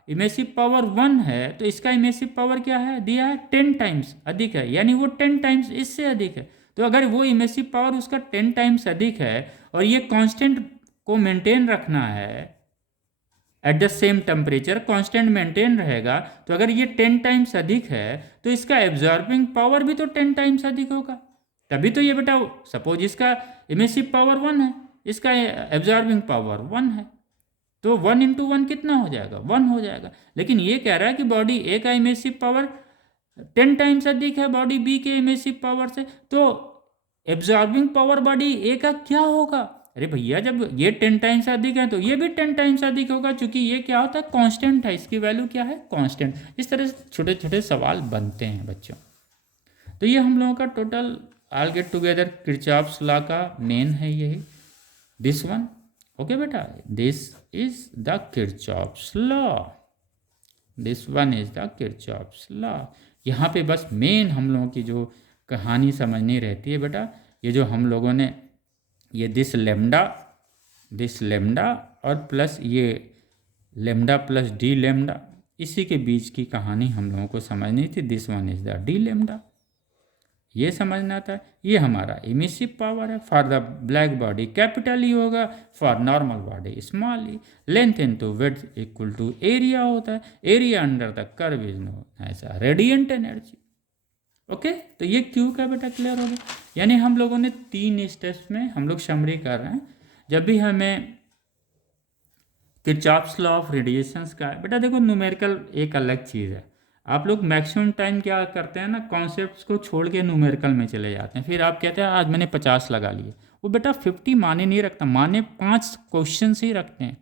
इमेसिव पावर 1 है तो इसका इमेसिव पावर क्या है, दिया है 10 टाइम्स अधिक है, यानी वो 10 टाइम्स इससे अधिक है। तो अगर वो इमेसिव पावर उसका 10 टाइम्स अधिक है और ये कांस्टेंट को मेंटेन रखना है eight the same temperature, constant maintain रहेगा, तो अगर ये 10 टाइम्स अधिक है तो इसका एब्जॉर्बिंग पावर भी तो 10 टाइम्स अधिक होगा। तभी तो ये बेटा, सपोज इसका इमेसिव पावर 1 है, इसका एब्जॉर्बिंग पावर 1 है, तो 1 × 1 कितना हो जाएगा, 1 हो जाएगा। लेकिन ये कह रहा है कि बॉडी ए का इमेसिव पावर 10 टाइम्स अधिक है बॉडी बी के इमेसिव पावर से, तो एब्जॉर्बिंग पावर बॉडी ए का क्या होगा। अरे भैया जब ये 10 टाइम्स अधिक है तो ये भी 10 टाइम्स अधिक होगा, क्योंकि ये क्या होता है, कांस्टेंट है, इसकी वैल्यू क्या है, कांस्टेंट। इस तरह से छोटे छोटे सवाल बनते हैं बच्चों। तो ये हम लोगों का total all get together Kirchhoff's law का मेन है यही, दिस वन। ओके बेटा, this is the Kirchhoff's law, this one is the Kirchhoff's law. यहाँ पे बस मेन हम लोगों की जो कहानी समझनी रहती है बेटा, ये जो हम लोगों ने ये दिस लेमडा और प्लस ये लेमडा प्लस डी लेमडा, इसी के बीच की कहानी हम लोगों को समझनी थी। This one is the D lambda, ये समझना था। ये हमारा इमिसिव पावर है। For the black body capital E होगा, for normal body small E. Length into width equal to area होता है, area under the curve is known as radiant energy. Okay, तो ये क्यू का बेटा क्लियर हो गया। यानी हम लोगों ने 3 स्टेप्स में हम लोग समरी कर रहे हैं। जब भी हमें किरचॉफ्स लॉ ऑफ रेडिएशंस का बेटा, देखो न्यूमेरिकल एक अलग चीज़ है। आप लोग मैक्सिमम टाइम क्या करते हैं ना, कॉन्सेप्ट्स को छोड़ के न्यूमेरिकल में चले जाते हैं। फिर आप कहते हैं आज मैंने 50 लगा लिए, वो बेटा 50 माने नहीं रखता, माने 5 क्वेश्चन ही रखते हैं।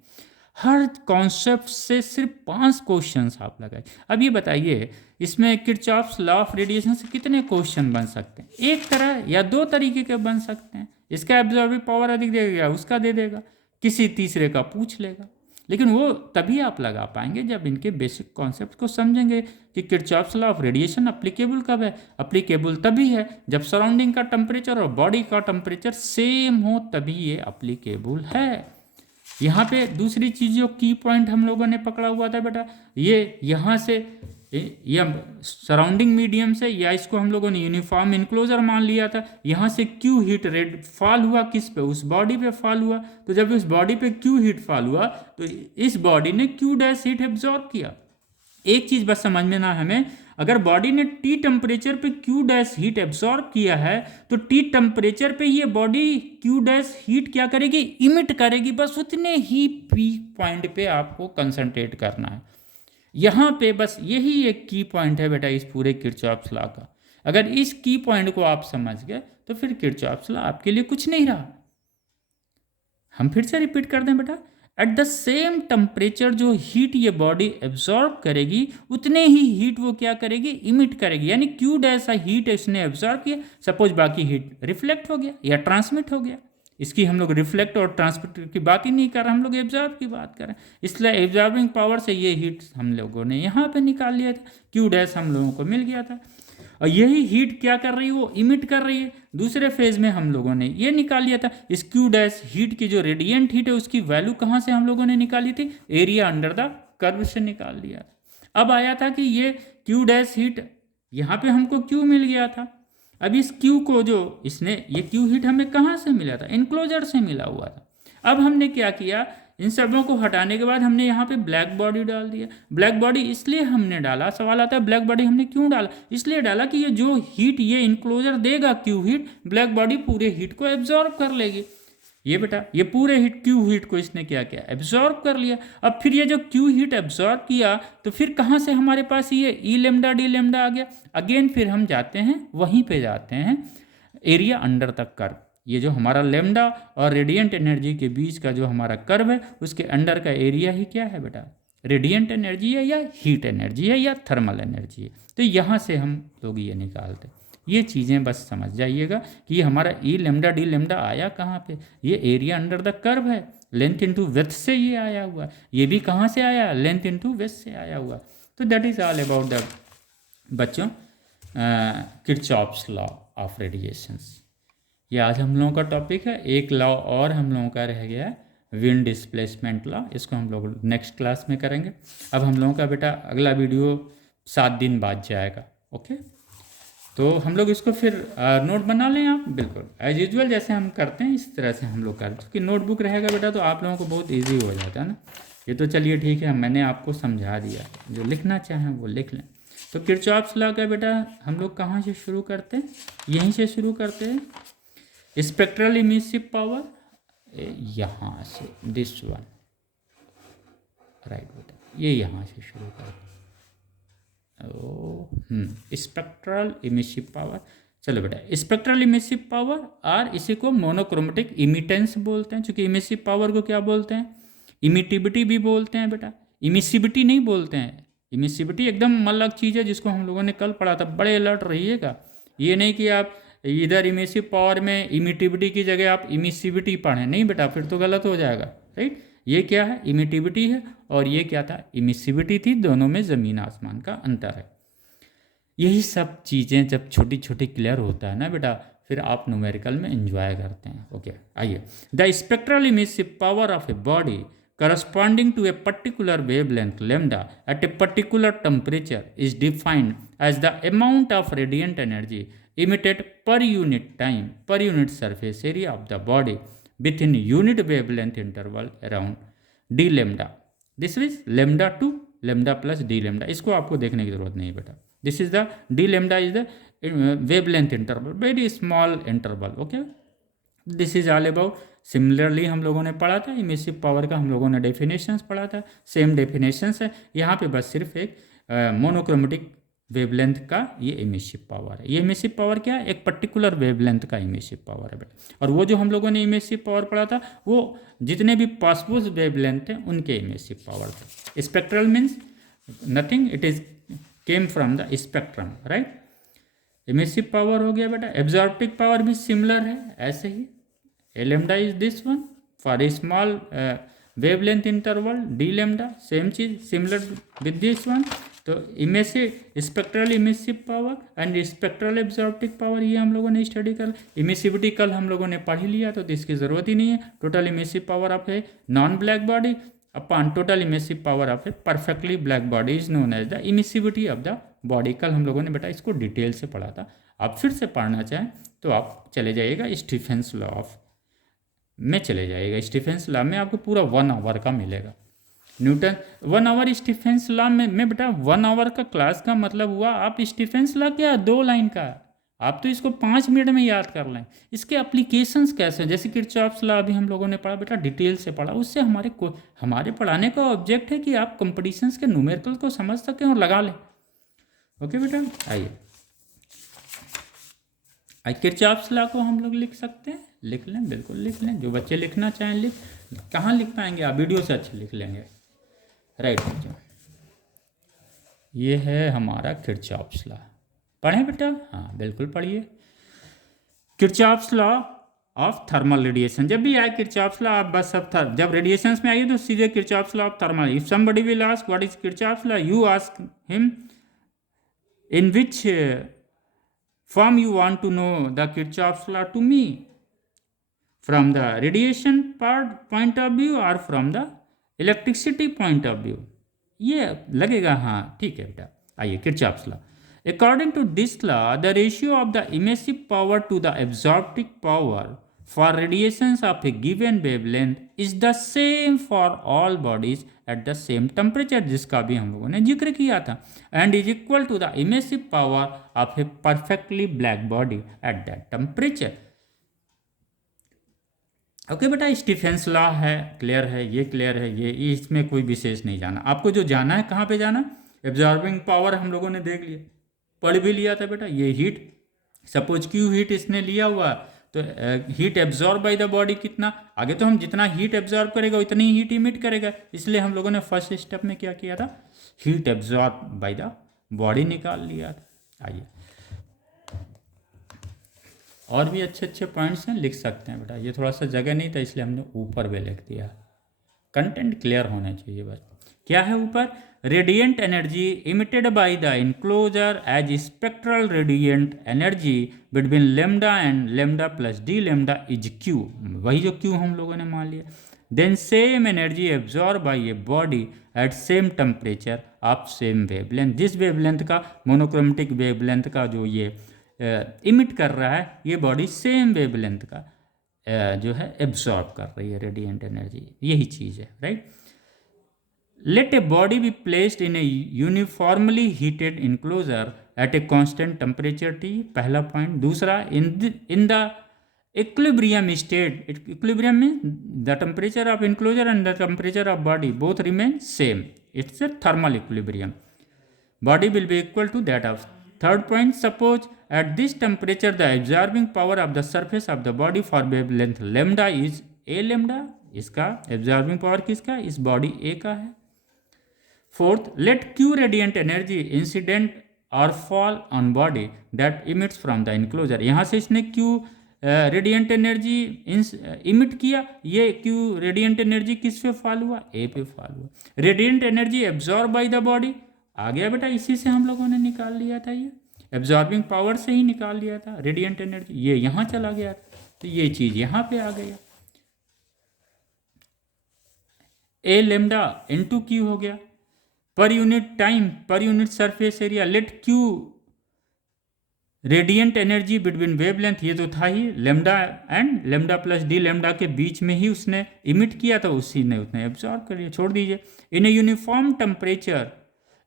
हर कॉन्सेप्ट से सिर्फ 5 क्वेश्चंस आप लगाए। अब ये बताइए इसमें किरचॉफ्स लॉ ऑफ रेडिएशन से कितने क्वेश्चन बन सकते हैं, एक तरह या 2 तरीके के बन सकते हैं। इसका एब्जॉर्बिंग पावर अधिक देगा, उसका दे देगा, किसी तीसरे का पूछ लेगा। लेकिन वो तभी आप लगा पाएंगे जब इनके बेसिक कॉन्सेप्ट को समझेंगे कि Kirchhoff's law of radiation applicable कब है। अप्लीकेबल तभी है जब सराउंडिंग का टेम्परेचर और बॉडी का टेम्परेचर सेम हो, तभी ये अप्लीकेबल है। यहाँ पे दूसरी चीज जो की पॉइंट हम लोगों ने पकड़ा हुआ था बेटा, ये यहाँ से या सराउंडिंग मीडियम से, या इसको हम लोगों ने यूनिफॉर्म इनक्लोजर मान लिया था। यहाँ से क्यू हीट रेड फॉल हुआ किस पे, उस बॉडी पे फॉल हुआ। तो जब उस बॉडी पे क्यू हीट फॉल हुआ तो इस बॉडी ने क्यू डैश हीट एब्जॉर्ब किया। एक चीज बस समझ में ना हमें, अगर बॉडी ने टी टेम्परेचर पे क्यू डैश हीट एब्जॉर्ब किया है तो टी टेम्परेचर पे ये बॉडी क्यू डैश हीट क्या करेगी, इमिट करेगी। बस उतने ही पीक पॉइंट पे आपको कंसंट्रेट करना है। यहाँ पे बस यही एक की पॉइंट है बेटा इस पूरे किरचॉफ्स लॉ का। अगर इस की पॉइंट को आप समझ गए तो फिर किरचॉफ्स लॉ आपके लिए कुछ नहीं रहा। हम फिर से रिपीट कर दें बेटा, एट द सेम टेम्परेचर जो हीट ये बॉडी एब्जॉर्ब करेगी उतने ही हीट वो क्या करेगी, इमिट करेगी। यानी क्यू डैश हीट इसने एब्जॉर्ब किया, सपोज बाकी हीट रिफ्लेक्ट हो गया या ट्रांसमिट हो गया। इसकी हम लोग रिफ्लेक्ट और ट्रांसमिट की बात ही नहीं कर रहे, हम लोग एब्जॉर्ब की बात कर रहे हैं। इसलिए एब्जॉर्बिंग पावर से ये हीट हम लोगों ने यहाँ पे निकाल लिया था, क्यू डैश हम लोगों को मिल गया था। और यही हीट क्या कर रही है, वो इमिट कर रही है। दूसरे फेज में हम लोगों ने ये निकाल लिया था, इस क्यू डैश हीट की जो रेडिएंट हीट है उसकी वैल्यू कहाँ से हम लोगों ने निकाली थी, एरिया अंडर द कर्व से निकाल लिया। अब आया था कि ये क्यू डैश हीट यहाँ पे हमको क्यू मिल गया था। अब इस क्यू को जो इसने ये क्यू हीट हमें कहाँ से मिला था, इनक्लोजर से मिला हुआ था। अब हमने क्या किया, इन सबों को हटाने के बाद हमने यहाँ पे ब्लैक बॉडी डाल दिया। ब्लैक बॉडी इसलिए हमने डाला, सवाल आता है ब्लैक बॉडी हमने क्यों डाला, इसलिए डाला कि ये जो हीट ये इनक्लोजर देगा क्यू हीट, ब्लैक बॉडी पूरे हीट को एब्जॉर्ब कर लेगी। ये बेटा ये पूरे हीट क्यू हीट को इसने क्या किया, एब्जॉर्ब कर लिया। अब फिर ये जो क्यू हीट एब्जॉर्ब किया तो फिर कहाँ से हमारे पास ये ई लेमडा डी लेमडा आ गया। अगेन फिर हम जाते हैं वहीं पे जाते हैं, एरिया अंडर तक कर्व। ये जो हमारा लेमडा और रेडिएंट एनर्जी के बीच का जो हमारा कर्व है उसके अंडर का एरिया ही क्या है बेटा, रेडिएंट एनर्जी है या हीट एनर्जी है या थर्मल एनर्जी है। तो यहाँ से हम लोग ये निकालते, ये चीज़ें बस समझ जाइएगा कि ये हमारा ई लेमडा डी लेमडा आया कहाँ पे, ये एरिया अंडर द कर्व है, लेंथ इनटू विड्थ से ये आया हुआ। ये भी कहाँ से आया, लेंथ इनटू विड्थ से आया हुआ। तो that is all about the बच्चों किरचॉफ्स लॉ ऑफ रेडिएशंस। ये आज हम लोगों का टॉपिक है। एक लॉ और हम लोगों का रह गया है, विंड डिस्प्लेसमेंट लॉ। इसको हम लोग नेक्स्ट क्लास में करेंगे। अब हम लोगों का बेटा अगला वीडियो 7 दिन बाद जाएगा। ओके, तो हम लोग इसको फिर नोट बना लें आप, बिल्कुल एज यूजुअल जैसे हम करते हैं इस तरह से हम लोग करते हैं। क्योंकि नोटबुक रहेगा बेटा तो आप लोगों को बहुत ईजी हो जाता है ना। ये तो चलिए ठीक है, मैंने आपको समझा दिया, जो लिखना चाहें वो लिख लें। तो किरचॉफ्स लॉ का बेटा हम लोग कहाँ से शुरू करते हैं, यहीं से शुरू करते हैं। स्पेक्ट्रल इमिसिव पावर यहाँ से, दिस वन, राइट बेटा, ये यहाँ से शुरू करते हैं। Spectral emissive power. चलो बेटा, स्पेक्ट्रल इमिसिव पावर और इसी को मोनोक्रोमेटिक इमिटेंस बोलते हैं। चूंकि इमिसिव पावर को क्या बोलते हैं? इमिटिविटी भी बोलते हैं बेटा, इमिसिविटी नहीं बोलते हैं। इमिसिविटी एकदम अलग चीज़ है जिसको हम लोगों ने कल पढ़ा था। बड़े अलर्ट रहिएगा, ये नहीं कि आप इधर इमिसिव पावर में इमिटिविटी की जगह आप इमिसिविटी पढ़ें, नहीं बेटा, फिर तो गलत हो जाएगा। राइट, ये क्या है? इमिटिविटी है, और ये क्या था? इमिसिविटी थी। दोनों में ज़मीन आसमान का अंतर है। यही सब चीज़ें जब छोटी छोटी क्लियर होता है ना बेटा, फिर आप न्यूमेरिकल में एंजॉय करते हैं। ओके, आइए। The spectral emissive power of a body corresponding to a particular wavelength lambda at a particular temperature is defined as the amount of radiant energy emitted per unit time per unit surface area of the body within unit wavelength interval around d lambda. This is lambda to lambda plus d lambda. इसको आपको देखने की जरूरत नहीं बेटा. This is the d lambda is the wavelength interval, very small interval. Okay, this is all about. Similarly हम लोगों ने पढ़ा था इमिसिव पावर का, हम लोगों ने डेफिनेशंस पढ़ा था, सेम डेफिनेशंस है यहाँ पे, बस सिर्फ एक मोनोक्रोमेटिक वेवलेंथ का ये इमिसिव पावर है। ये इमिसिव पावर क्या है? एक पर्टिकुलर वेवलेंथ का इमिसिव पावर है बेटा। और वो जो हम लोगों ने इमिसिव पावर पढ़ा था वो जितने भी पॉसिबल वेवलेंथ हैं उनके इमिसिव पावर थे। Spectral means nothing, it is came from the spectrum, right. Emissive power हो गया बेटा। एब्जॉर्प्टिव पावर भी सिमिलर है, ऐसे ही A lambda is this one for a small wavelength interval, d lambda same चीज similar with this one। तो emissive spectral emissive power and spectral absorptive power ये हम लोगों ने स्टडी कर। इमिसिविटी कल हम लोगों ने पढ़ ही लिया, तो इसकी ज़रूरत ही नहीं है। Total emissive power of a non black body upon total emissive power of a perfectly black body is known as the emissivity of the body. कल हम लोगों ने बेटा इसको डिटेल से पढ़ा था। आप फिर से पढ़ना चाहें तो आप चले जाइएगा स्टीफेंस लॉ ऑफ में, चले जाइएगा। स्टीफेंस लॉ में आपको पूरा 1 आवर का मिलेगा। न्यूटन 1 आवर स्टीफेंस लॉ में बेटा 1 आवर का क्लास का मतलब हुआ आप स्टीफेंस लॉ क्या 2 लाइन का, आप तो इसको 5 मिनट में याद कर लें। इसके एप्लीकेशंस कैसे हैं? जैसे किरचॉफ्स लॉ अभी हम लोगों ने पढ़ा बेटा, डिटेल से पढ़ा। उससे हमारे पढ़ाने का ऑब्जेक्ट है कि आप कंपटीशंस के न्यूमेरिकल को समझ सकें और लगा लें। ओके बेटा, आइए किरचॉफ्स लॉ को हम लोग लिख सकते हैं, लिख लें, बिल्कुल लिख लें। जो बच्चे लिखना चाहें लिख, कहाँ लिख पाएंगे आप? वीडियो से अच्छे लिख लेंगे। राइट बच्चों, ये है हमारा किरचॉफ्स लॉ। पढ़ें बेटा? हाँ बिल्कुल पढ़िए। Kirchhoff's law of thermal radiation. जब भी आए किरचॉफ्स लॉ, आप बस सब जब रेडिएशंस में आइए तो सीधे Kirchhoff's law of thermal. If somebody will ask what is Kirchhoff's law, you ask him in which form you want to know the Kirchhoff's law to me, from the radiation point of view or from the electricity point of view। ये लगेगा हाँ ठीक है बेटा। आइए Kirchhoff's law। According to this law, the ratio of the emissive power to the absorptive power for radiations of a given wavelength is the same for all bodies at the same temperature, जिसका भी हम लोगों ने जिक्र किया था, and is equal to the emissive power of a perfectly black body at that temperature। Okay बेटा, Stephen's law है, क्लियर है, ये क्लियर है, ये इसमें कोई विशेष नहीं जाना। आपको जो जाना है कहाँ पे जाना? एब्जॉर्बिंग पावर हम लोगों ने देख लिया, पढ़ भी लिया था बेटा। ये हीट, सपोज क्यू हीट इसने लिया हुआ, तो heat absorb by the body कितना, आगे तो हम जितना हीट एब्जॉर्ब करेगा उतनी ही हीट इमिट करेगा। इसलिए हम लोगों ने फर्स्ट स्टेप में क्या किया था? Heat absorb by the body निकाल लिया था। आइए, और भी अच्छे अच्छे पॉइंट्स हैं, लिख सकते हैं बेटा। ये थोड़ा सा जगह नहीं था इसलिए हमने ऊपर भी लिख दिया। कंटेंट क्लियर होना चाहिए बस। क्या है ऊपर? Radiant energy emitted by the enclosure as spectral radiant energy between lambda and lambda plus D lambda is Q. वही जो क्यू हम लोगों ने मान लिया। Then same energy absorb by a body at same temperature of same wavelength. जिस wavelength का, monochromatic wavelength का जो ये इमिट कर रहा है, ये बॉडी सेम वेवलेंथ का जो है एब्जॉर्ब कर रही है रेडिएंट एनर्जी। यही चीज़ है, right. Let a body be placed in a uniformly heated enclosure at a constant temperature T, पहला पॉइंट। दूसरा, in the equilibrium state, equilibrium में the temperature of enclosure and the temperature of body both remain same, it's a thermal equilibrium. Body will be equal to that of. Third point, suppose at this temperature the absorbing power of the surface of the body for wavelength lambda is a lambda. इसका absorbing power किसका, इस body A का है. Fourth, let Q radiant energy incident or fall on body that emits from the enclosure. यहाँ से इसने Q radiant energy emit किया, ये Q रेडियंट एनर्जी किस पे फॉल हुआ, A पे फॉल हुआ. Radiant energy absorb by the body आ गया बेटा, इसी से हम लोगों ने निकाल लिया था, ये एब्जॉर्बिंग पावर से ही निकाल लिया था. रेडियंट एनर्जी ये यहाँ चला गया था, तो ये चीज़ यहाँ पे आ गया. ए लेमडा इनटू क्यू हो गया पर यूनिट टाइम पर unit surface area. Let Q radiant energy between wavelength, ये तो था ही lambda and lambda plus D lambda के बीच में ही उसने इमिट किया था, उसी ने उसने एब्जॉर्ब कर लिया, छोड़ दीजिए. In a uniform temperature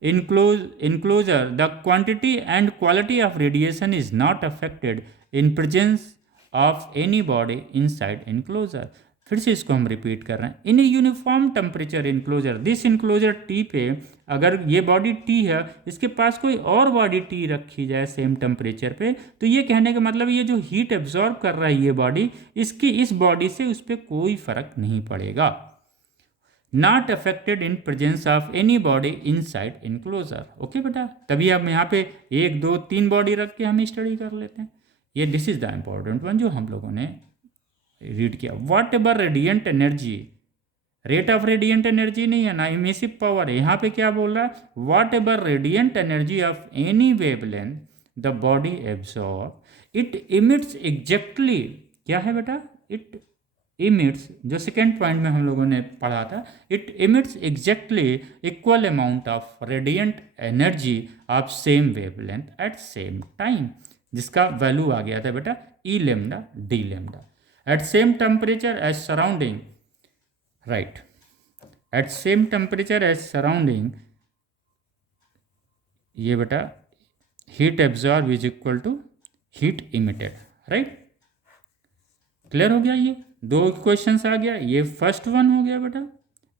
enclosure, the quantity and quality of radiation is not affected in presence of any body inside enclosure. फिर से इसको हम रिपीट कर रहे हैं. In uniform temperature enclosure, this enclosure T पे अगर ये बॉडी टी है, इसके पास कोई और बॉडी टी रखी जाए सेम टेम्परेचर पे, तो ये कहने का मतलब ये जो हीट एब्जॉर्ब कर रहा है ये बॉडी, इसकी इस बॉडी से उस पर कोई फर्क नहीं पड़ेगा. Not affected in presence of any body inside enclosure. Okay बेटा, तभी हम यहाँ पे 1 2 3 बॉडी रख के हम स्टडी कर लेते हैं. ये this is the important one जो हम लोगों ने रीड किया. What ever radiant energy, rate of radiant energy नहीं है ना, इमिसिव पावर है. यहाँ पे क्या बोल रहा है, whatever radiant energy of any wavelength the body absorb it emits exactly. क्या है बेटा, इट इमिट्स, जो सेकेंड पॉइंट में हम लोगों ने पढ़ा था, it emits exactly equal amount of radiant energy of same wavelength at same time, जिसका वैल्यू आ गया था बेटा E lambda D lambda. At same temperature as surrounding, right, at same temperature as surrounding, ये बेटा heat absorb is equal to heat emitted. Right, clear हो गया. ये 2 इक्वेशंस आ गया, ये फर्स्ट वन हो गया बेटा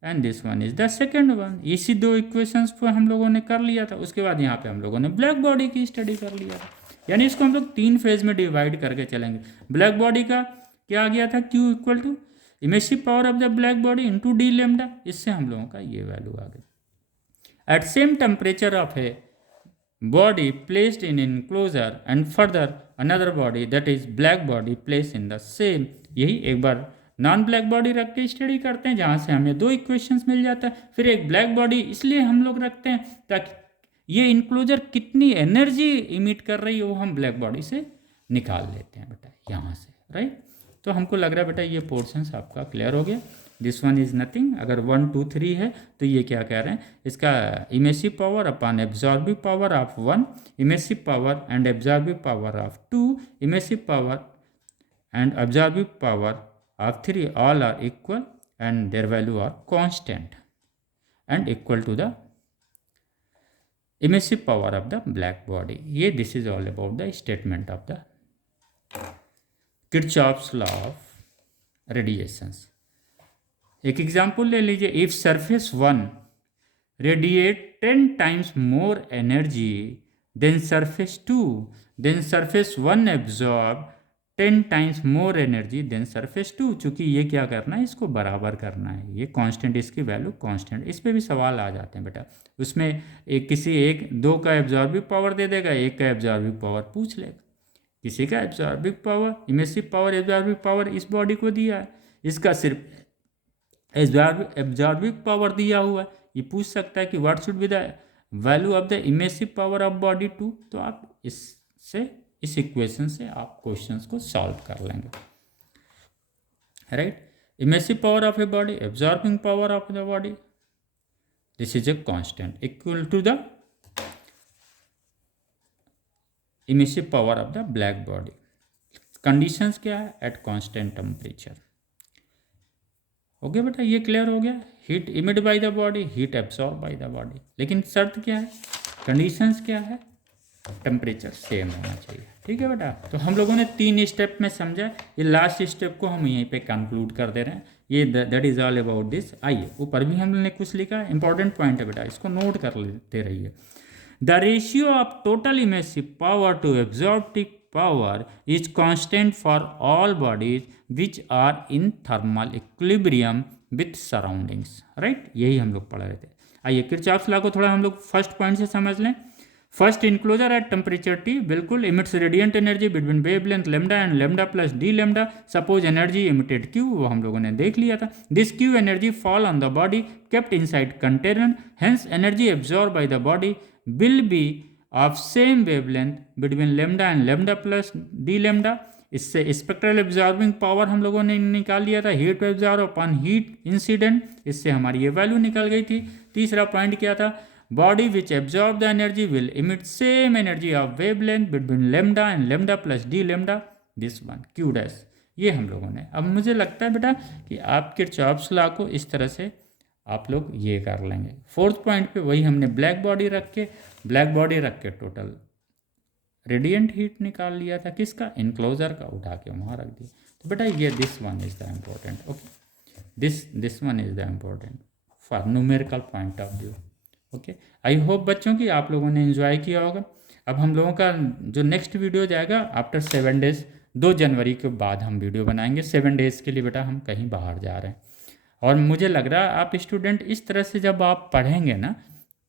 and this one is the second one. इसी 2 इक्वेशंस पर हम लोगों ने कर लिया था. उसके बाद यहाँ पे हम लोगों ने ब्लैक बॉडी की स्टडी कर लिया था. यानी इसको हम लोग 3 फेज में डिवाइड करके चलेंगे. ब्लैक बॉडी का क्या आ गया था, Q equal to emissive power of the black body into D lambda. इससे हम लोगों का ये वैल्यू आ गई. At same temperature of a body placed in enclosure and further another body that is black body placed in the same. यही एक बार non black body रख के स्टडी करते हैं जहाँ से हमें 2 इक्वेशंस मिल जाता है. फिर एक ब्लैक बॉडी इसलिए हम लोग रखते हैं ताकि ये इनक्लोजर कितनी एनर्जी इमिट कर रही है वो हम ब्लैक बॉडी से निकाल लेते हैं बेटा यहाँ से. राइट, तो हमको लग रहा है बेटा ये पोर्शंस आपका क्लियर हो गया. This one is nothing. अगर 1 2 3 है तो ये क्या कह रहे हैं, इसका emissive power upon absorptive power of 1, emissive power and absorptive power of 2, emissive power and absorptive power of 3 all are equal and their value are constant and equal to the emissive power of the black body. ये this is all about the statement of the Kirchhoff's law of radiations. एक example ले लीजिए. If surface 1 radiate 10 times more energy than surface 2, then surface 1 absorb 10 times more energy than surface 2. चूंकि ये क्या करना है, इसको बराबर करना है, ये कांस्टेंट, इसकी वैल्यू कांस्टेंट. इस पे भी सवाल आ जाते हैं बेटा. उसमें एक किसी एक 2 का एब्जॉर्बिव पावर दे देगा, 1 का एब्जॉर्बिव पावर पूछ लेगा. किसी का एब्जॉर्बिव पावर, इमेसिव पावर, एब्जॉर्बिव पावर इस बॉडी को दिया है, इसका सिर्फ एब्जॉर्बिव पावर दिया हुआ है. ये पूछ सकता है कि what should be the value of the emissive power of body 2. तो आप इससे, इस इक्वेशन से आप क्वेश्चंस को सॉल्व कर लेंगे. Right, emissive power of a body, absorbing power of the body, this is a constant equal to the emissive power of the black body. Conditions क्या है, एट कांस्टेंट टेम्परेचर. ओके बेटा, ये clear हो गया. Heat emit bye the body, heat absorb by the body. लेकिन शर्त क्या है, कंडीशंस क्या है, टेम्परेचर सेम होना चाहिए. ठीक है बेटा। तो हम लोगों ने 3 स्टेप में समझा, ये लास्ट स्टेप को हम यहीं पे कंक्लूड कर दे रहे हैं। ये that is all about this. आइए ऊपर भी हमने कुछ लिखा है, इंपॉर्टेंट पॉइंट है बेटा, इसको नोट कर लेते रहिए। The ratio of total emissive power to absorptive power is constant for all bodies which are in thermal equilibrium with surroundings, right. यही हम लोग पढ़ रहे थे। आइए किरचॉफ्स लॉ को थोड़ा हम लोग फर्स्ट पॉइंट से समझ लें। First enclosure at temperature T बिल्कुल emits radiant energy between wavelength lambda and lambda plus D lambda. Suppose energy emitted Q, वो हम लोगों ने देख लिया था। This Q energy fall on the body kept inside container, hence energy absorb by the body will be of same wavelength between lambda and lambda plus D lambda. इससे spectral absorbing power हम लोगों ने निकाल लिया था, heat absorb upon heat incident, इससे हमारी ये वैल्यू निकल गई थी। तीसरा पॉइंट क्या था, body which absorb the energy will emit same energy of wavelength between lambda and lambda plus d lambda, this one q dash। ये हम लोगों ने, अब मुझे लगता है बेटा कि आप किरचॉफ्स लॉ को इस तरह से आप लोग ये कर लेंगे। फोर्थ पॉइंट पे वही हमने ब्लैक बॉडी रख के टोटल रेडियंट हीट निकाल लिया था, किसका, इनक्लोजर का, उठा के वहाँ रख दिया। तो बेटा ये this one is the important, okay, this one is the important for numerical point of view. Okay, I hope बच्चों की आप लोगों ने एंजॉय किया होगा। अब हम लोगों का जो नेक्स्ट वीडियो जाएगा आफ्टर 7 डेज, 2 जनवरी के बाद हम वीडियो बनाएंगे। 7 डेज़ के लिए बेटा हम कहीं बाहर जा रहे हैं, और मुझे लग रहा है आप स्टूडेंट इस तरह से जब आप पढ़ेंगे ना,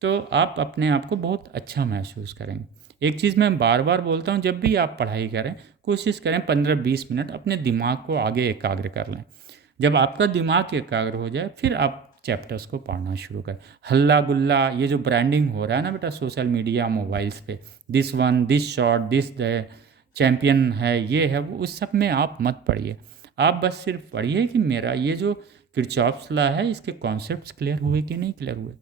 तो आप अपने आप को बहुत अच्छा महसूस करेंगे। एक चीज़ मैं बार बार बोलता हूँ, जब भी आप पढ़ाई करें कोशिश करें 15-20 मिनट अपने दिमाग को आगे एकाग्र कर लें। जब आपका दिमाग एकाग्र हो जाए फिर आप चैप्टर्स को पढ़ना शुरू करें। हल्ला गुल्ला ये जो ब्रांडिंग हो रहा है ना बेटा सोशल मीडिया मोबाइल्स पे, this one, this shot, this the champion है, ये है वो, उस सब में आप मत पढ़िए। आप बस सिर्फ पढ़िए कि मेरा ये जो किरचॉफ्स लॉ है इसके कॉन्सेप्ट्स क्लियर हुए कि नहीं क्लियर हुए।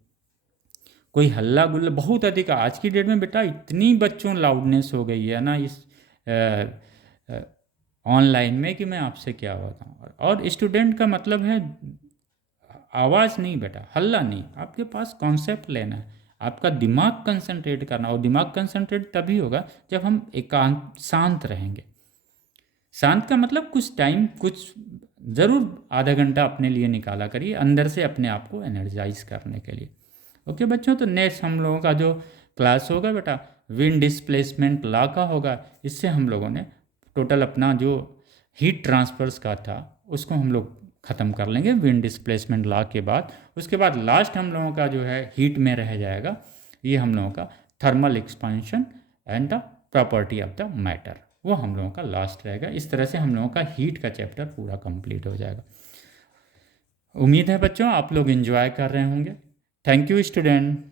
कोई हल्ला गुल्ला बहुत अधिक आज की डेट में बेटा, इतनी बच्चों लाउडनेस हो गई है ना इस ऑनलाइन में कि मैं आपसे क्या बताऊँ। और स्टूडेंट का मतलब है आवाज़ नहीं बेटा, हल्ला नहीं, आपके पास कॉन्सेप्ट लेना है, आपका दिमाग कंसंट्रेट करना। और दिमाग कंसंट्रेट तभी होगा जब हम एकांत शांत रहेंगे। शांत का मतलब कुछ टाइम, कुछ ज़रूर आधा घंटा अपने लिए निकाला करिए अंदर से अपने आप को एनर्जाइज करने के लिए। ओके बच्चों, तो नेक्स्ट हम लोगों का जो क्लास होगा बेटा विंड डिस्प्लेसमेंट लॉ का होगा। इससे हम लोगों ने टोटल अपना जो हीट ट्रांसफर्स का था उसको हम लोग ख़त्म कर लेंगे विंड डिस्प्लेसमेंट लॉ के बाद। उसके बाद लास्ट हम लोगों का जो है हीट में रह जाएगा, ये हम लोगों का thermal expansion and the property of the matter, वो हम लोगों का लास्ट रहेगा। इस तरह से हम लोगों का हीट का चैप्टर पूरा कंप्लीट हो जाएगा। उम्मीद है बच्चों आप लोग एंजॉय कर रहे होंगे। Thank you student.